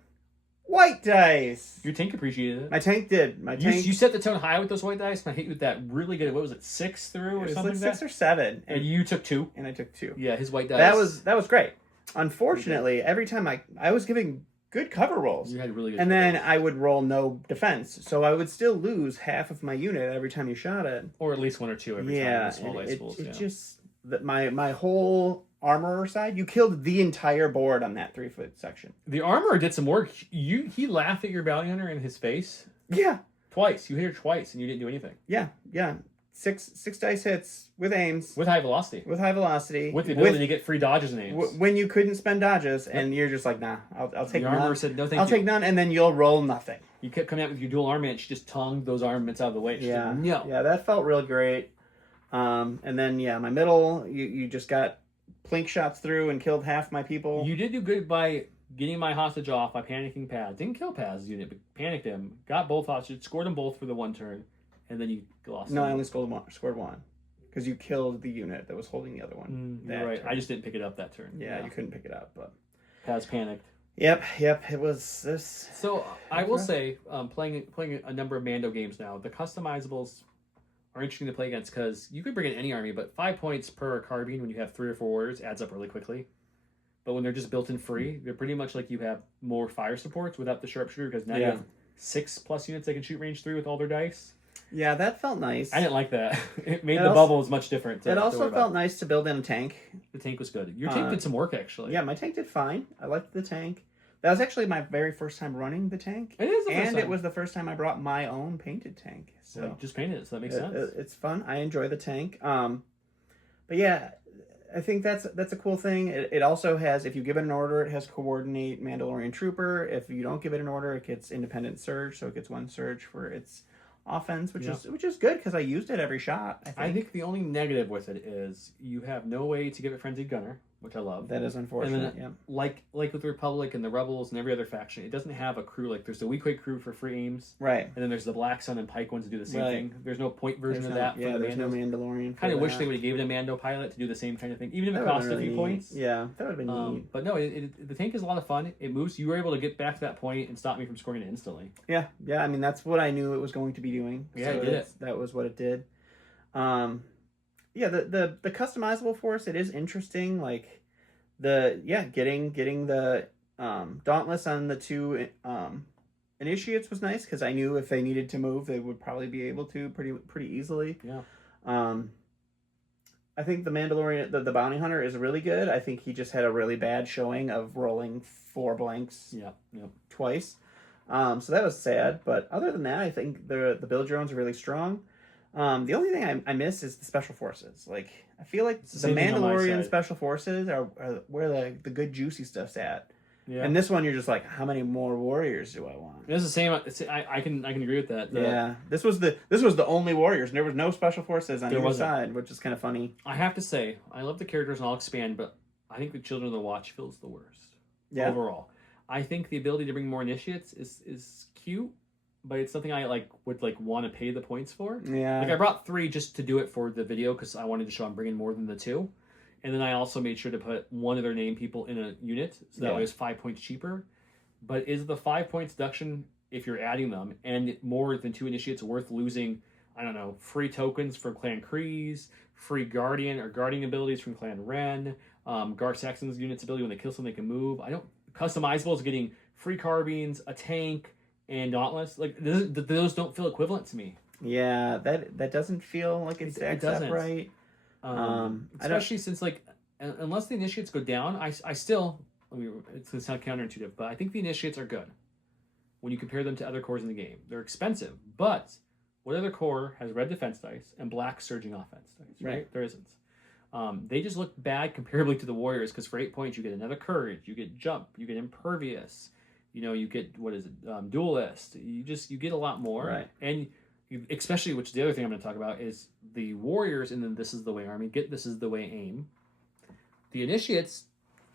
White dice. Your tank appreciated it. My tank did. My tank. You set the tone high with those white dice, and I hit you with that really good. What was it, 6 through or it was something? like like 6 that? or 7, And you took 2. and I took 2. Yeah, his white dice. That was great. Unfortunately, every time I was giving good cover rolls, You had really good. and then rolls. I would roll no defense, so I would still lose half of my unit every time you shot it. Or at least 1 or 2 every time. Yeah, With small and dice pools. it Yeah. just that my whole armorer side, you killed the entire board on that 3-foot section. The armor did some work. He laughed at your bounty hunter in his face Yeah, twice. You hit her twice, and you didn't do anything. yeah. 6 dice hits with aims, With high velocity. with high velocity, With the ability to get free dodges and aims. when you couldn't spend dodges, and you're just like, nah, I'll take the armor none. said no, thank I'll you. take none, and then you'll roll nothing. You kept coming out with your dual armament. She just tongued those armaments out of the way. She Yeah, said, no. yeah, that felt real great. And then my middle, you just got plink shots through and killed half my people. You did do good by getting my hostage off by panicking Paz. Didn't kill Paz's unit, but panicked him. Got both hostages, scored them both for the 1 turn, and then you lost. No, them. I only scored one because you killed the unit that was holding the other one. You're right. turn. I just didn't pick it up that turn. Yeah, you couldn't pick it up, but Paz panicked. Yep. It was this. So I will say, playing a number of Mando games now, the customizables are interesting to play against because you could bring in any army, but 5 points per carbine when you have 3 or 4 warriors adds up really quickly. But when they're just built in free, they're pretty much like you have more fire supports without the sharpshooter because now you have 6+ units they can shoot range 3 with all their dice. Yeah, that felt nice. I didn't like that. It made It the also- bubbles much different. It also felt nice to build in a tank. The tank was good. Your tank did some work actually. Yeah, my tank did fine. I liked the tank. That was actually my very first time running the tank. It is the first And time. it was the first time I brought my own painted tank. So Well, you just painted it, so that makes sense. It's fun. I enjoy the tank. But yeah, I think that's a cool thing. It also has, if you give it an order, it has coordinate Mandalorian trooper. If you don't give it an order, it gets independent surge, so it gets 1 surge for its offense, which is good because I used it every shot. I think the only negative with it is you have no way to give it frenzied gunner, which I love. that is unfortunate. And then, like with the Republic and the Rebels and every other faction, it doesn't have a crew. Like there's the Weak Weight crew for free aims, Right. and then there's the Black Sun and Pike ones that do the same Right. thing. There's no point version There's of that. yeah, for the there's no Mandos. Mandalorian. Kind of wish they would have given a Mando pilot to do the same kind of thing, even if it cost a few points. Yeah, that would have been neat. But no, the tank is a lot of fun. It moves. You were able to get back to that point and stop me from scoring it instantly. Yeah. I mean, that's what I knew it was going to be doing. Yeah, it did it. That was what it did. The customizable force, it is interesting. Like getting the Dauntless on the 2 initiates was nice because I knew if they needed to move, they would probably be able to pretty easily. Yeah. I think the Mandalorian, the bounty hunter, is really good. I think he just had a really bad showing of rolling 4 blanks. Twice. So that was sad. But other than that, I think the build drones are really strong. The only thing I miss is the special forces. Like, I feel like the Same thing on my Mandalorian side. special forces are where the good juicy stuff's at. Yeah. And this one, you're just like, how many more warriors do I want? It's the same. I can agree with that. Yeah, this was the only warriors. There was no special forces on either side, which is kind of funny. I have to say, I love the characters, and I'll expand, but I think the Children of the Watch feels the worst. Yeah. Overall, I think the ability to bring more initiates is cute, but it's something I would want to pay the points for. Yeah. Like I brought 3 just to do it for the video because I wanted to show I'm bringing more than the 2. And then I also made sure to put one of their name people in a unit, so that way it's 5 points cheaper. But is the 5 points deduction, if you're adding them, and more than 2 initiates, worth losing, I don't know, free tokens from Clan Kreese, free Guardian or Guardian abilities from Clan Ren, Gar Saxon's unit's ability when they kill something they can move. Customizables getting free carbines, a tank, and Dauntless. Like, those don't feel equivalent to me. Yeah, that doesn't feel like it stacks up right. Especially since unless the initiates go down, I still, it's going to sound counterintuitive, but I think the initiates are good when you compare them to other cores in the game. They're expensive, but what other core has red defense dice and black surging offense dice? Right? There isn't. They just look bad comparably to the warriors because for 8 points you get another courage, you get jump, you get impervious, you get duelist. You get a lot more, right? And especially, which is the other thing I'm going to talk about, is the warriors and then This Is the Way army get This Is the Way aim. The initiates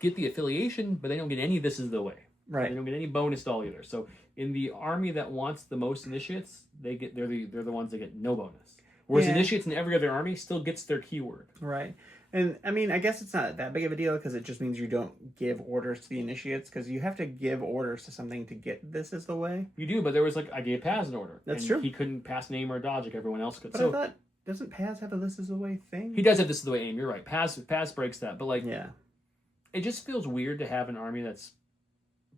get the affiliation, but they don't get any This Is the Way. Right. They don't get any bonus to all either. So in the army that wants the most initiates, they're the ones that get no bonus. Whereas initiates in every other army still gets their keyword. Right. And I mean, I guess it's not that big of a deal because it just means you don't give orders to the initiates because you have to give orders to something to get This Is the Way. You do, but there was I gave Paz an order. That's true. He couldn't pass an aim or a dodge like everyone else could. But I thought, doesn't Paz have a This Is the Way thing? He does have This Is the Way aim. You're right. Paz breaks that, but it just feels weird to have an army that's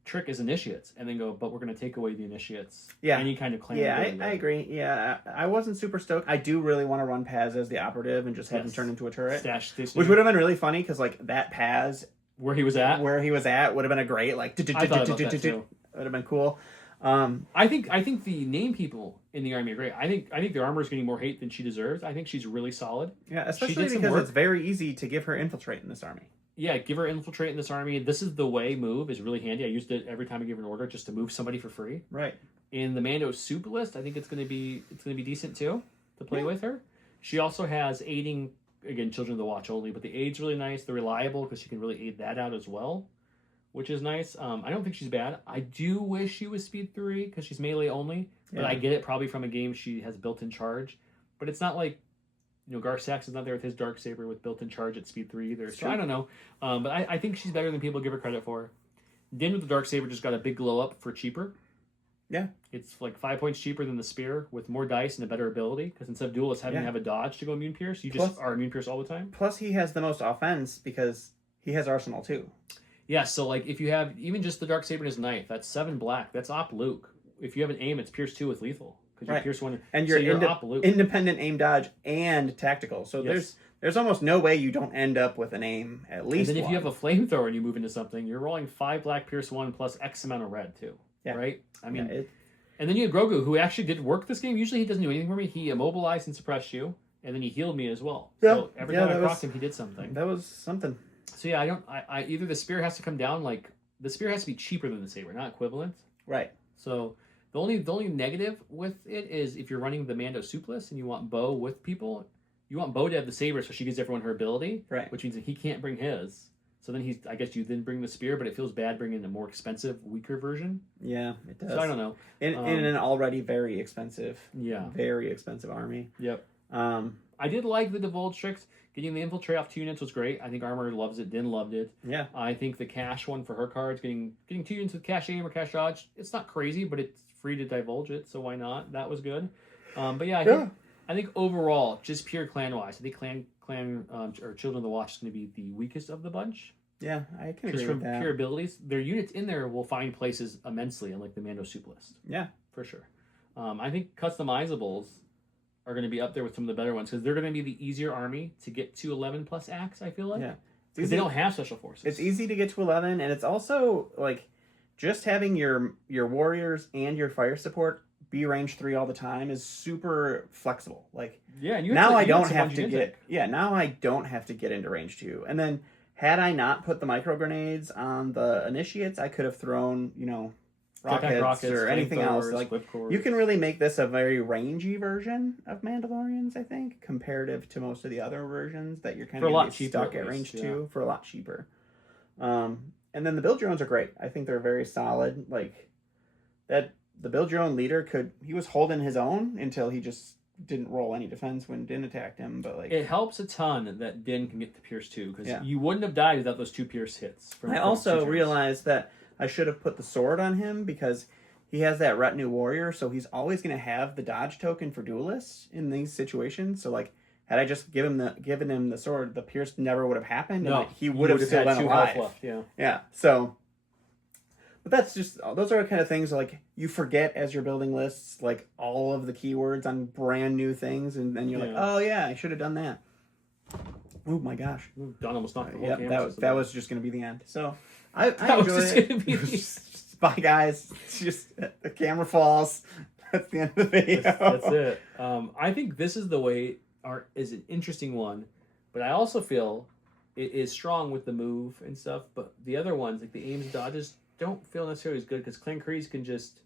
trick is initiates and then go, but we're going to take away the initiates. Yeah. Any kind of clan. Yeah, I agree. Yeah, I wasn't super stoked. I do really want to run Paz as the operative and just have him turn into a turret. Which would have been really funny because that Paz where he was at would have been a great I thought about that too. Would have been cool. I think the name people in the army are great. I think their armor is getting more hate than she deserves. I think she's really solid. Yeah, especially because it's very easy to give her infiltrate in this army. Yeah, give her infiltrate in this army. This Is the Way move is really handy. I used it every time I gave her an order just to move somebody for free. Right. In the Mando soup list, I think it's gonna be decent too to play with her. She also has aiding, again, Children of the Watch only, but the aid's really nice. They're reliable because she can really aid that out as well, which is nice. I don't think she's bad. I do wish she was speed 3 because she's melee only, but I get it probably from a game she has built-in charge. But it's not like Gar Saxon's not there with his Darksaber with built-in charge at speed 3 either. So I don't know. But I think she's better than people give her credit for. Din with the Darksaber just got a big glow up for cheaper. Yeah. It's 5 points cheaper than the Spear with more dice and a better ability. Because instead of Duelist having to have a dodge to go Immune Pierce, you just are Immune Pierce all the time. Plus he has the most offense because he has Arsenal too. Yeah, so if you have even just the Darksaber and his knife, that's 7 black. That's Op Luke. If you have an aim, it's Pierce 2 with lethal. Because you Pierce 1. And you're independent aim dodge and tactical. So there's almost no way you don't end up with an aim at least. And then if you have a flamethrower and you move into something, you're rolling 5 black Pierce 1 plus X amount of red too. Yeah. Right? I mean, and then you have Grogu, who actually did work this game. Usually he doesn't do anything for me. He immobilized and suppressed you, and then he healed me as well. Yeah. So every time I procced him, he did something. That was something. So yeah, I either the Spear has to come down, the Spear has to be cheaper than the Saber, not equivalent. Right. So the only negative with it is if you're running the Mando soup list and you want Bo with people, you want Bo to have the Saber so she gives everyone her ability. Right. Which means that he can't bring his. So then I guess you then bring the Spear, but it feels bad bringing a more expensive, weaker version. Yeah, it does. So I don't know. In an already very expensive army. Yep. I did like the Divulge tricks. Getting the Infiltrate off 2 units was great. I think Armor loves it. Din loved it. Yeah. I think the Cash one for her cards, getting 2 units with Cash Aim or Cash Dodge, it's not crazy, but it's free to divulge it, so why not? That was good. But yeah, I think overall, just pure clan-wise, I think clan or Children of the Watch is going to be the weakest of the bunch. Yeah, I can agree with that. Just from pure abilities. Their units in there will find places immensely, unlike the Mando soup list. Yeah. For sure. I think customizables are going to be up there with some of the better ones because they're going to be the easier army to get to 11 plus acts, I feel like. Yeah. Because they don't have special forces. It's easy to get to 11, and it's also, just having your warriors and your fire support be range 3 all the time is super flexible. And now I don't have to get into range 2. And then had I not put the micro grenades on the initiates, I could have thrown, rockets or anything else. Like, you can really make this a very rangy version of Mandalorians, I think, comparative to most of the other versions that you're kind of stuck at range 2 for a lot cheaper. And then the build drones are great. I think they're very solid. Like, that the build drone leader he was holding his own until he just didn't roll any defense when Din attacked him, but like, it helps a ton that Din can get the Pierce 2, because you wouldn't have died without those 2 Pierce hits. I also realized that I should have put the sword on him, because he has that retinue warrior, so he's always going to have the dodge token for duelists in these situations. So like, had I just given him the sword, the Pierce never would have happened. No, and he would have still been alive. Left, yeah. So, but that's just, those are kind of things like you forget as you're building lists, like all of the keywords on brand new things, and then you're like, oh yeah, I should have done that. Oh my gosh, Don almost knocked the whole camera. That was just going to be the end. So I enjoyed it. Bye guys. It's just the camera falls. That's the end of the video. That's it. I think this is the way art is an interesting one, but I also feel it is strong with the move and stuff. But the other ones, like the aims and dodges, don't feel necessarily as good, because Clan Kreese can just,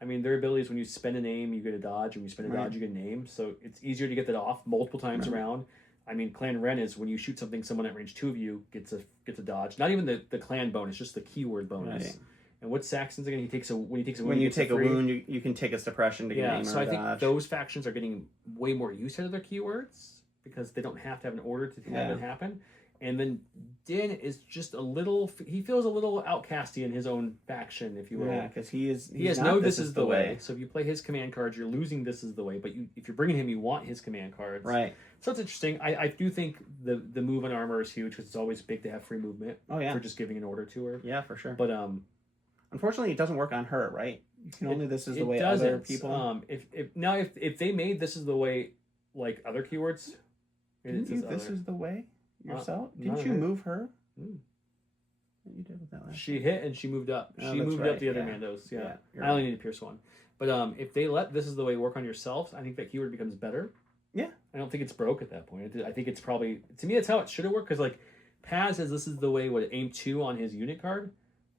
I mean, their abilities, when you spend an aim, you get a dodge, and when you spend a dodge, you get an aim. So it's easier to get that off multiple times around. I mean, Clan Ren is when you shoot something, someone at range 2 of you gets a dodge. Not even the clan bonus, just the keyword bonus. Right. And what Saxon's again? When you take a wound, you can take a suppression to get an aim or so I think dodge. Those factions are getting way more use out of their keywords, because they don't have to have an order to have it happen. And then Din is just he feels a little outcasty in his own faction, if you will. Yeah, because he has no This is the way. So if you play his command cards, you're losing This is the way. But if you're bringing him, you want his command cards. Right. So it's interesting. I do think the move on armor is huge, because it's always big to have free movement. Oh, yeah. For just giving an order to her. Yeah, for sure. But unfortunately, it doesn't work on her, right? You can only This is the way other people. If they made This is the way like other keywords, This is the way. Yourself? Didn't you move her? You did with that last She hit and she moved up. She moved up the other Mandos. Yeah. I only need a Pierce 1. But if they let This is the way work on yourself, I think that keyword becomes better. Yeah. I don't think it's broke at that point. I think it's probably, to me, that's how it should have worked. Because like Paz says This is the way would aim 2 on his unit card.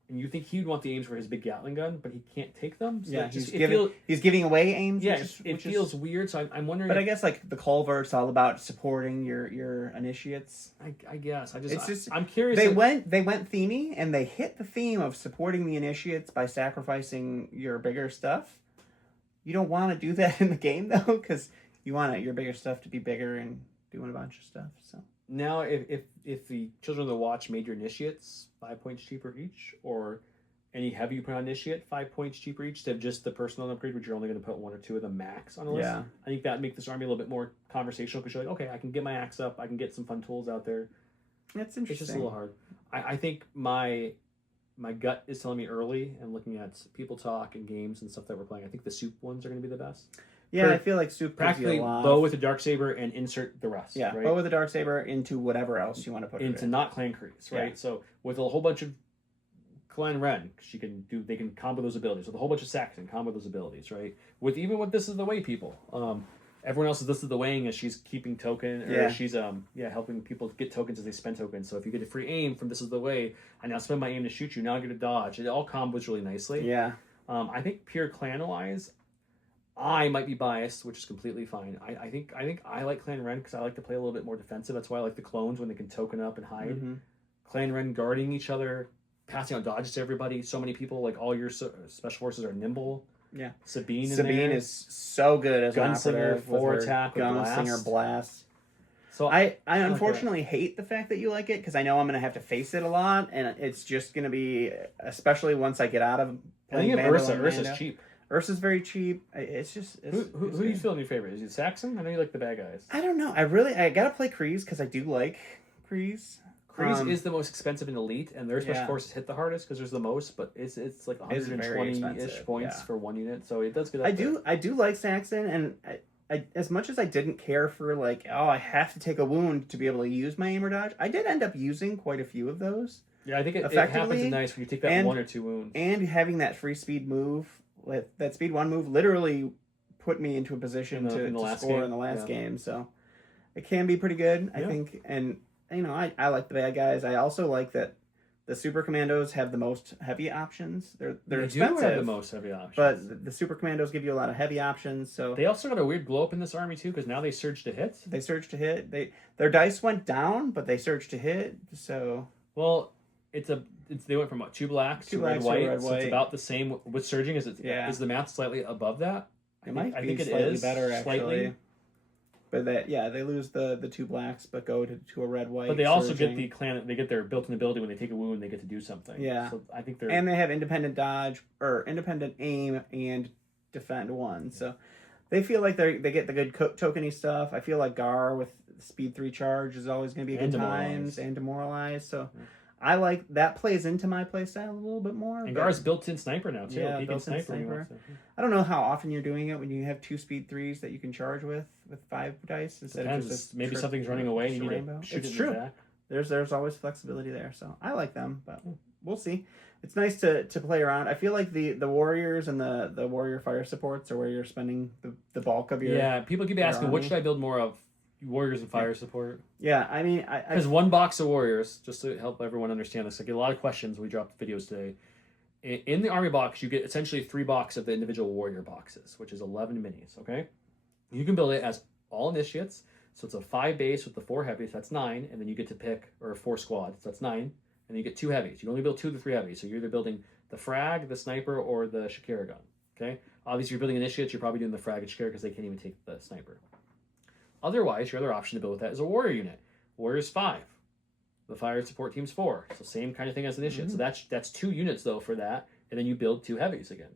And you think he would want the aims for his big Gatling gun, but he can't take them. So he's giving away aims. Yeah, it feels weird. So I'm wondering. But I guess like the Culvert's all about supporting your initiates. I guess I'm curious. They went themey, and they hit the theme of supporting the initiates by sacrificing your bigger stuff. You don't want to do that in the game though, because you want your bigger stuff to be bigger and doing a bunch of stuff. So. Now, if the Children of the Watch made your initiates 5 points cheaper each, or any heavy you put on initiate 5 points cheaper each, instead of just the personal upgrade, which you're only going to put 1 or 2 of them max on a list, I think that'd make this army a little bit more conversational, because you're like, okay, I can get my axe up, I can get some fun tools out there. That's interesting. It's just a little hard. I think my gut is telling me early, and looking at people talk and games and stuff that we're playing, I think the soup ones are going to be the best. Yeah, I feel like soup practically bow with a Darksaber and insert the rest. Yeah, right? Bow with a Darksaber into whatever else you want to put into not Clan Kreese, right? Yeah. So with a whole bunch of Clan Ren, they can combo those abilities. With a whole bunch of Saxon, combo those abilities, right? With This is the way people. Everyone else is This is the waying as she's keeping token, or she's helping people get tokens as they spend tokens. So if you get a free aim from This is the way, I now spend my aim to shoot you. Now I get a dodge. It all combos really nicely. Yeah. I think pure clan wise, I might be biased, which is completely fine. I think I like Clan Ren because I like to play a little bit more defensive. That's why I like the clones, when they can token up and hide. Mm-hmm. Clan Ren guarding each other, passing out dodges to everybody. So many people, like all your special forces are nimble. Yeah. Sabine is so good as an operator, 4 attack with Gunslinger blast. So I unfortunately hate the fact that you like it, because I know I'm going to have to face it a lot, and it's just going to be, especially once I get out of playing Mandalorian. Ursa's cheap. Ursa's very cheap. It's just... Who do you feel in your favorite? Is it Saxon? I know you like the bad guys. I don't know. I gotta play Kreese, because I do like Kreese. Kreese is the most expensive in Elite, and their special forces hit the hardest because there's the most, but it's like 120-ish points for 1 unit, so it does get up there. I do like Saxon, and I as much as I didn't care for like, I have to take a wound to be able to use my aim or dodge, I did end up using quite a few of those. Yeah, I think it happens nice when you take that 1 or 2 wounds. And having that free speed move, that speed 1 move literally put me into a position to score in the last game, so it can be pretty good, I think. And I like the bad guys. I also like that the Super Commandos have the most heavy options. They're They expensive. do have the most heavy options. But the Super Commandos give you a lot of heavy options. So they also got a weird glow up in this army too, because now they surge to hit. They surge to hit. Their dice went down, but they surge to hit. So they went from what, 2 blacks to red, white. So it's about the same with surging. Is the math slightly above that? I think it is better actually. Slightly. But they lose the 2 blacks, but go to a red white. But they also get the clan. They get their built-in ability when they take a wound. They get to do something. Yeah. So I think and they have independent dodge or independent aim and defend 1. So they feel like they get the good tokeny stuff. I feel like Gar with speed 3 charge is always going to be a good times and demoralize. So. Yeah. I like that plays into my playstyle a little bit more. And Gar's built-in sniper now too. Yeah, built-in sniper. I don't know how often you're doing it when you have 2 speed 3s that you can charge with 5 dice instead of just maybe something's running away. And you need to shoot it's true. Back. There's always flexibility there, so I like them, but we'll see. It's nice to play around. I feel like the warriors and the warrior fire supports are where you're spending the bulk of your. Yeah, people keep asking, what should I build more of? Warriors and fire support. Yeah, I mean, because 1 box of warriors, just to help everyone understand this, I get a lot of questions when we dropped videos today. In the army box, you get essentially 3 boxes of the individual warrior boxes, which is 11 minis. Okay, you can build it as all initiates, so it's a 5 base with the 4 heavies. That's 9, and then you get to pick 4 squads. So that's 9, and then you get 2 heavies. You only build 2 of the 3 heavies, so you're either building the frag, the sniper, or the Shakira gun. Okay, obviously, if you're building initiates, you're probably doing the frag and Shakira because they can't even take the sniper. Otherwise, your other option to build with that is a warrior unit. Warrior's 5. The fire support team's 4. So same kind of thing as initiate. So that's 2 units though for that, and then you build 2 heavies again.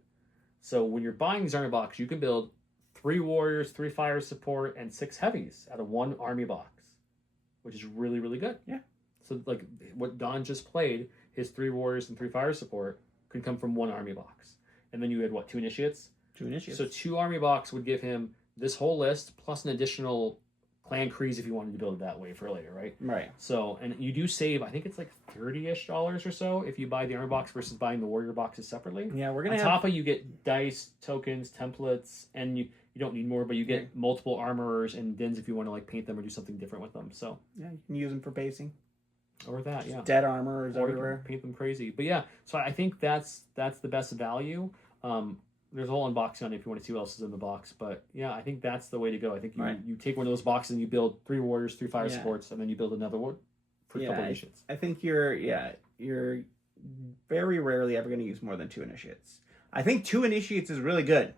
So when you're buying these army box, you can build 3 warriors, 3 fire support, and 6 heavies out of 1 army box, which is really, really good. Yeah. So like what Don just played, his 3 warriors and 3 fire support could come from 1 army box. And then you had what, 2 initiates? 2 initiates. So 2 army box would give him this whole list plus an additional clan crease if you wanted to build it that way for later, right? Right. So, and you do save, I think it's like $30-ish or so if you buy the armor box versus buying the warrior boxes separately. Yeah, we're gonna on top of you get dice, tokens, templates, and you don't need more, but you get multiple armorers and dins if you want to like paint them or do something different with them. So yeah, you can use them for basing. Or that, just dead armorers or everywhere. Paint them crazy. But yeah, so I think that's the best value. There's a whole unboxing on it if you want to see what else is in the box. But yeah, I think that's the way to go. I think you take one of those boxes and you build 3 warriors, 3 fire supports, and then you build another one for a couple initiates. I think you're very rarely ever going to use more than 2 initiates. I think 2 initiates is really good.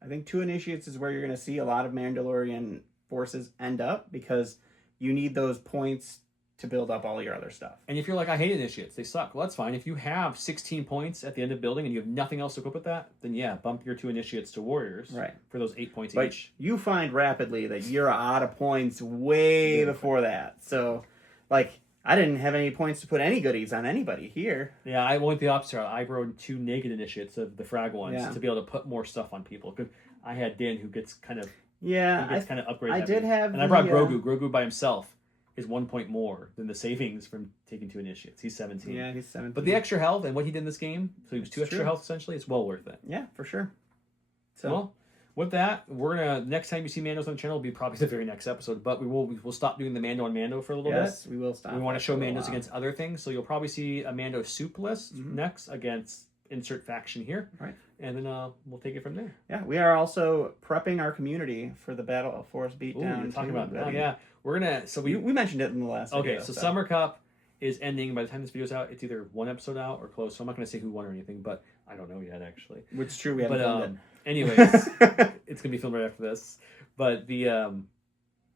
I think 2 initiates is where you're going to see a lot of Mandalorian forces end up because you need those points to build up all your other stuff. And if you're like, I hate initiates, they suck. Well, that's fine. If you have 16 points at the end of building and you have nothing else to equip with that, then yeah, bump your 2 initiates to warriors for those 8 points each. You find rapidly that you're out of points way before that. So, like, I didn't have any points to put any goodies on anybody here. Yeah, I went the opposite. I rode 2 naked initiates of the frag ones to be able to put more stuff on people. Because I had Dan who gets kind of upgraded. I did have, and I brought Grogu. Grogu by himself is 1 point more than the savings from taking 2 initiates. He's 17. Yeah, he's 17. But the extra health and what he did in this game, so he was 2 extra health essentially, it's well worth it. Yeah, for sure. So, well, with that, we're gonna next time you see Mandos on the channel will be probably the very next episode. But we'll stop doing the Mando on Mando for a little bit. Yes, we will stop. We want to show Mandos against other things, so you'll probably see a Mando soup list next against insert faction here. Right. And then we'll take it from there. Yeah, we are also prepping our community for the Battle Force Beatdown. Ooh, talking about that. Yeah, we're gonna. So we mentioned it in the last. Okay, video, so Summer Cup is ending. By the time this video's out, it's either 1 episode out or close. So I'm not gonna say who won or anything, but I don't know yet actually. Which is true. We haven't filmed it. Anyways, it's gonna be filmed right after this. But the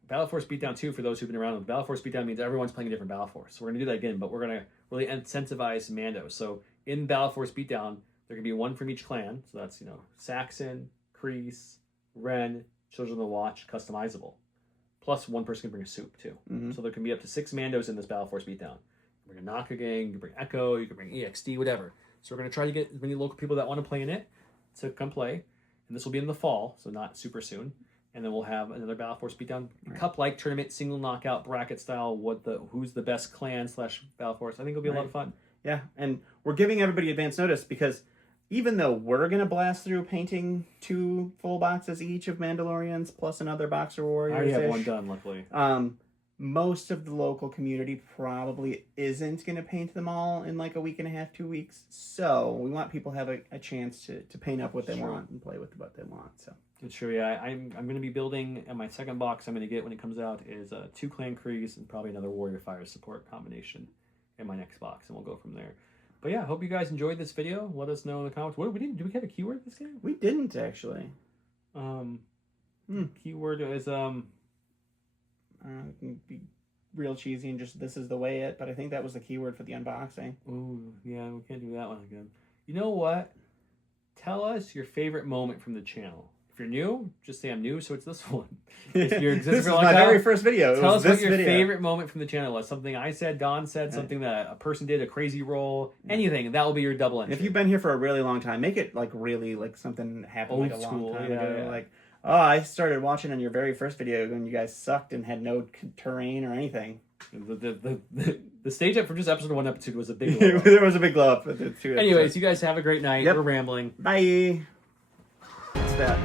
Battle Force Beatdown 2, for those who've been around, Battle Force Beatdown means everyone's playing a different Battle Force. So we're gonna do that again, but we're gonna really incentivize Mando. So in Battle Force Beatdown, there can be 1 from each clan. So that's, Saxon, Kreese, Ren, Children of the Watch, customizable. Plus 1 person can bring a soup too. So there can be up to 6 Mandos in this Battle Force Beatdown. You can bring a Naka gang, you can bring Echo, you can bring EXD, whatever. So we're going to try to get as many local people that want to play in it to come play. And this will be in the fall, so not super soon. And then we'll have another Battle Force Beatdown Cup-like tournament, single knockout, bracket style, who's the best clan / Battle Force. I think it'll be a lot of fun. Yeah, and we're giving everybody advance notice because even though we're going to blast through painting 2 full boxes each of Mandalorians plus another boxer warriors. I already have 1 done, luckily. most of the local community probably isn't going to paint them all in like a week and a half, 2 weeks. So we want people to have a chance to paint up what they want and play with what they want. So it's true. Yeah, I'm going to be building, and my second box I'm going to get when it comes out is 2 Clan Crees and probably another Warrior Fire support combination in my next box, and we'll go from there. But yeah, I hope you guys enjoyed this video. Let us know in the comments. What do we have a keyword this game? we didn't actually. Keyword is It can be real cheesy and just this is the way it, but I think that was the keyword for the unboxing. Ooh, yeah, we can't do that one again. You know what? Tell us your favorite moment from the channel. If you're new, just say I'm new, so it's this one. If you're This is my very first video. Tell us what your favorite moment from the channel was. Something I said, Don said, something that a person did, a crazy roll, anything. That will be your double entry. If you've been here for a really long time, make it like really like something happened Old like a school, long time yeah, ago. yeah. Like, oh, I started watching on your very first video when you guys sucked and had no terrain or anything. The stage up from just episode 1, episode 2 was a big glow up. There was a big glow up for the 2 episodes. Anyways, you guys have a great night. Yep. We're rambling. Bye. What's that?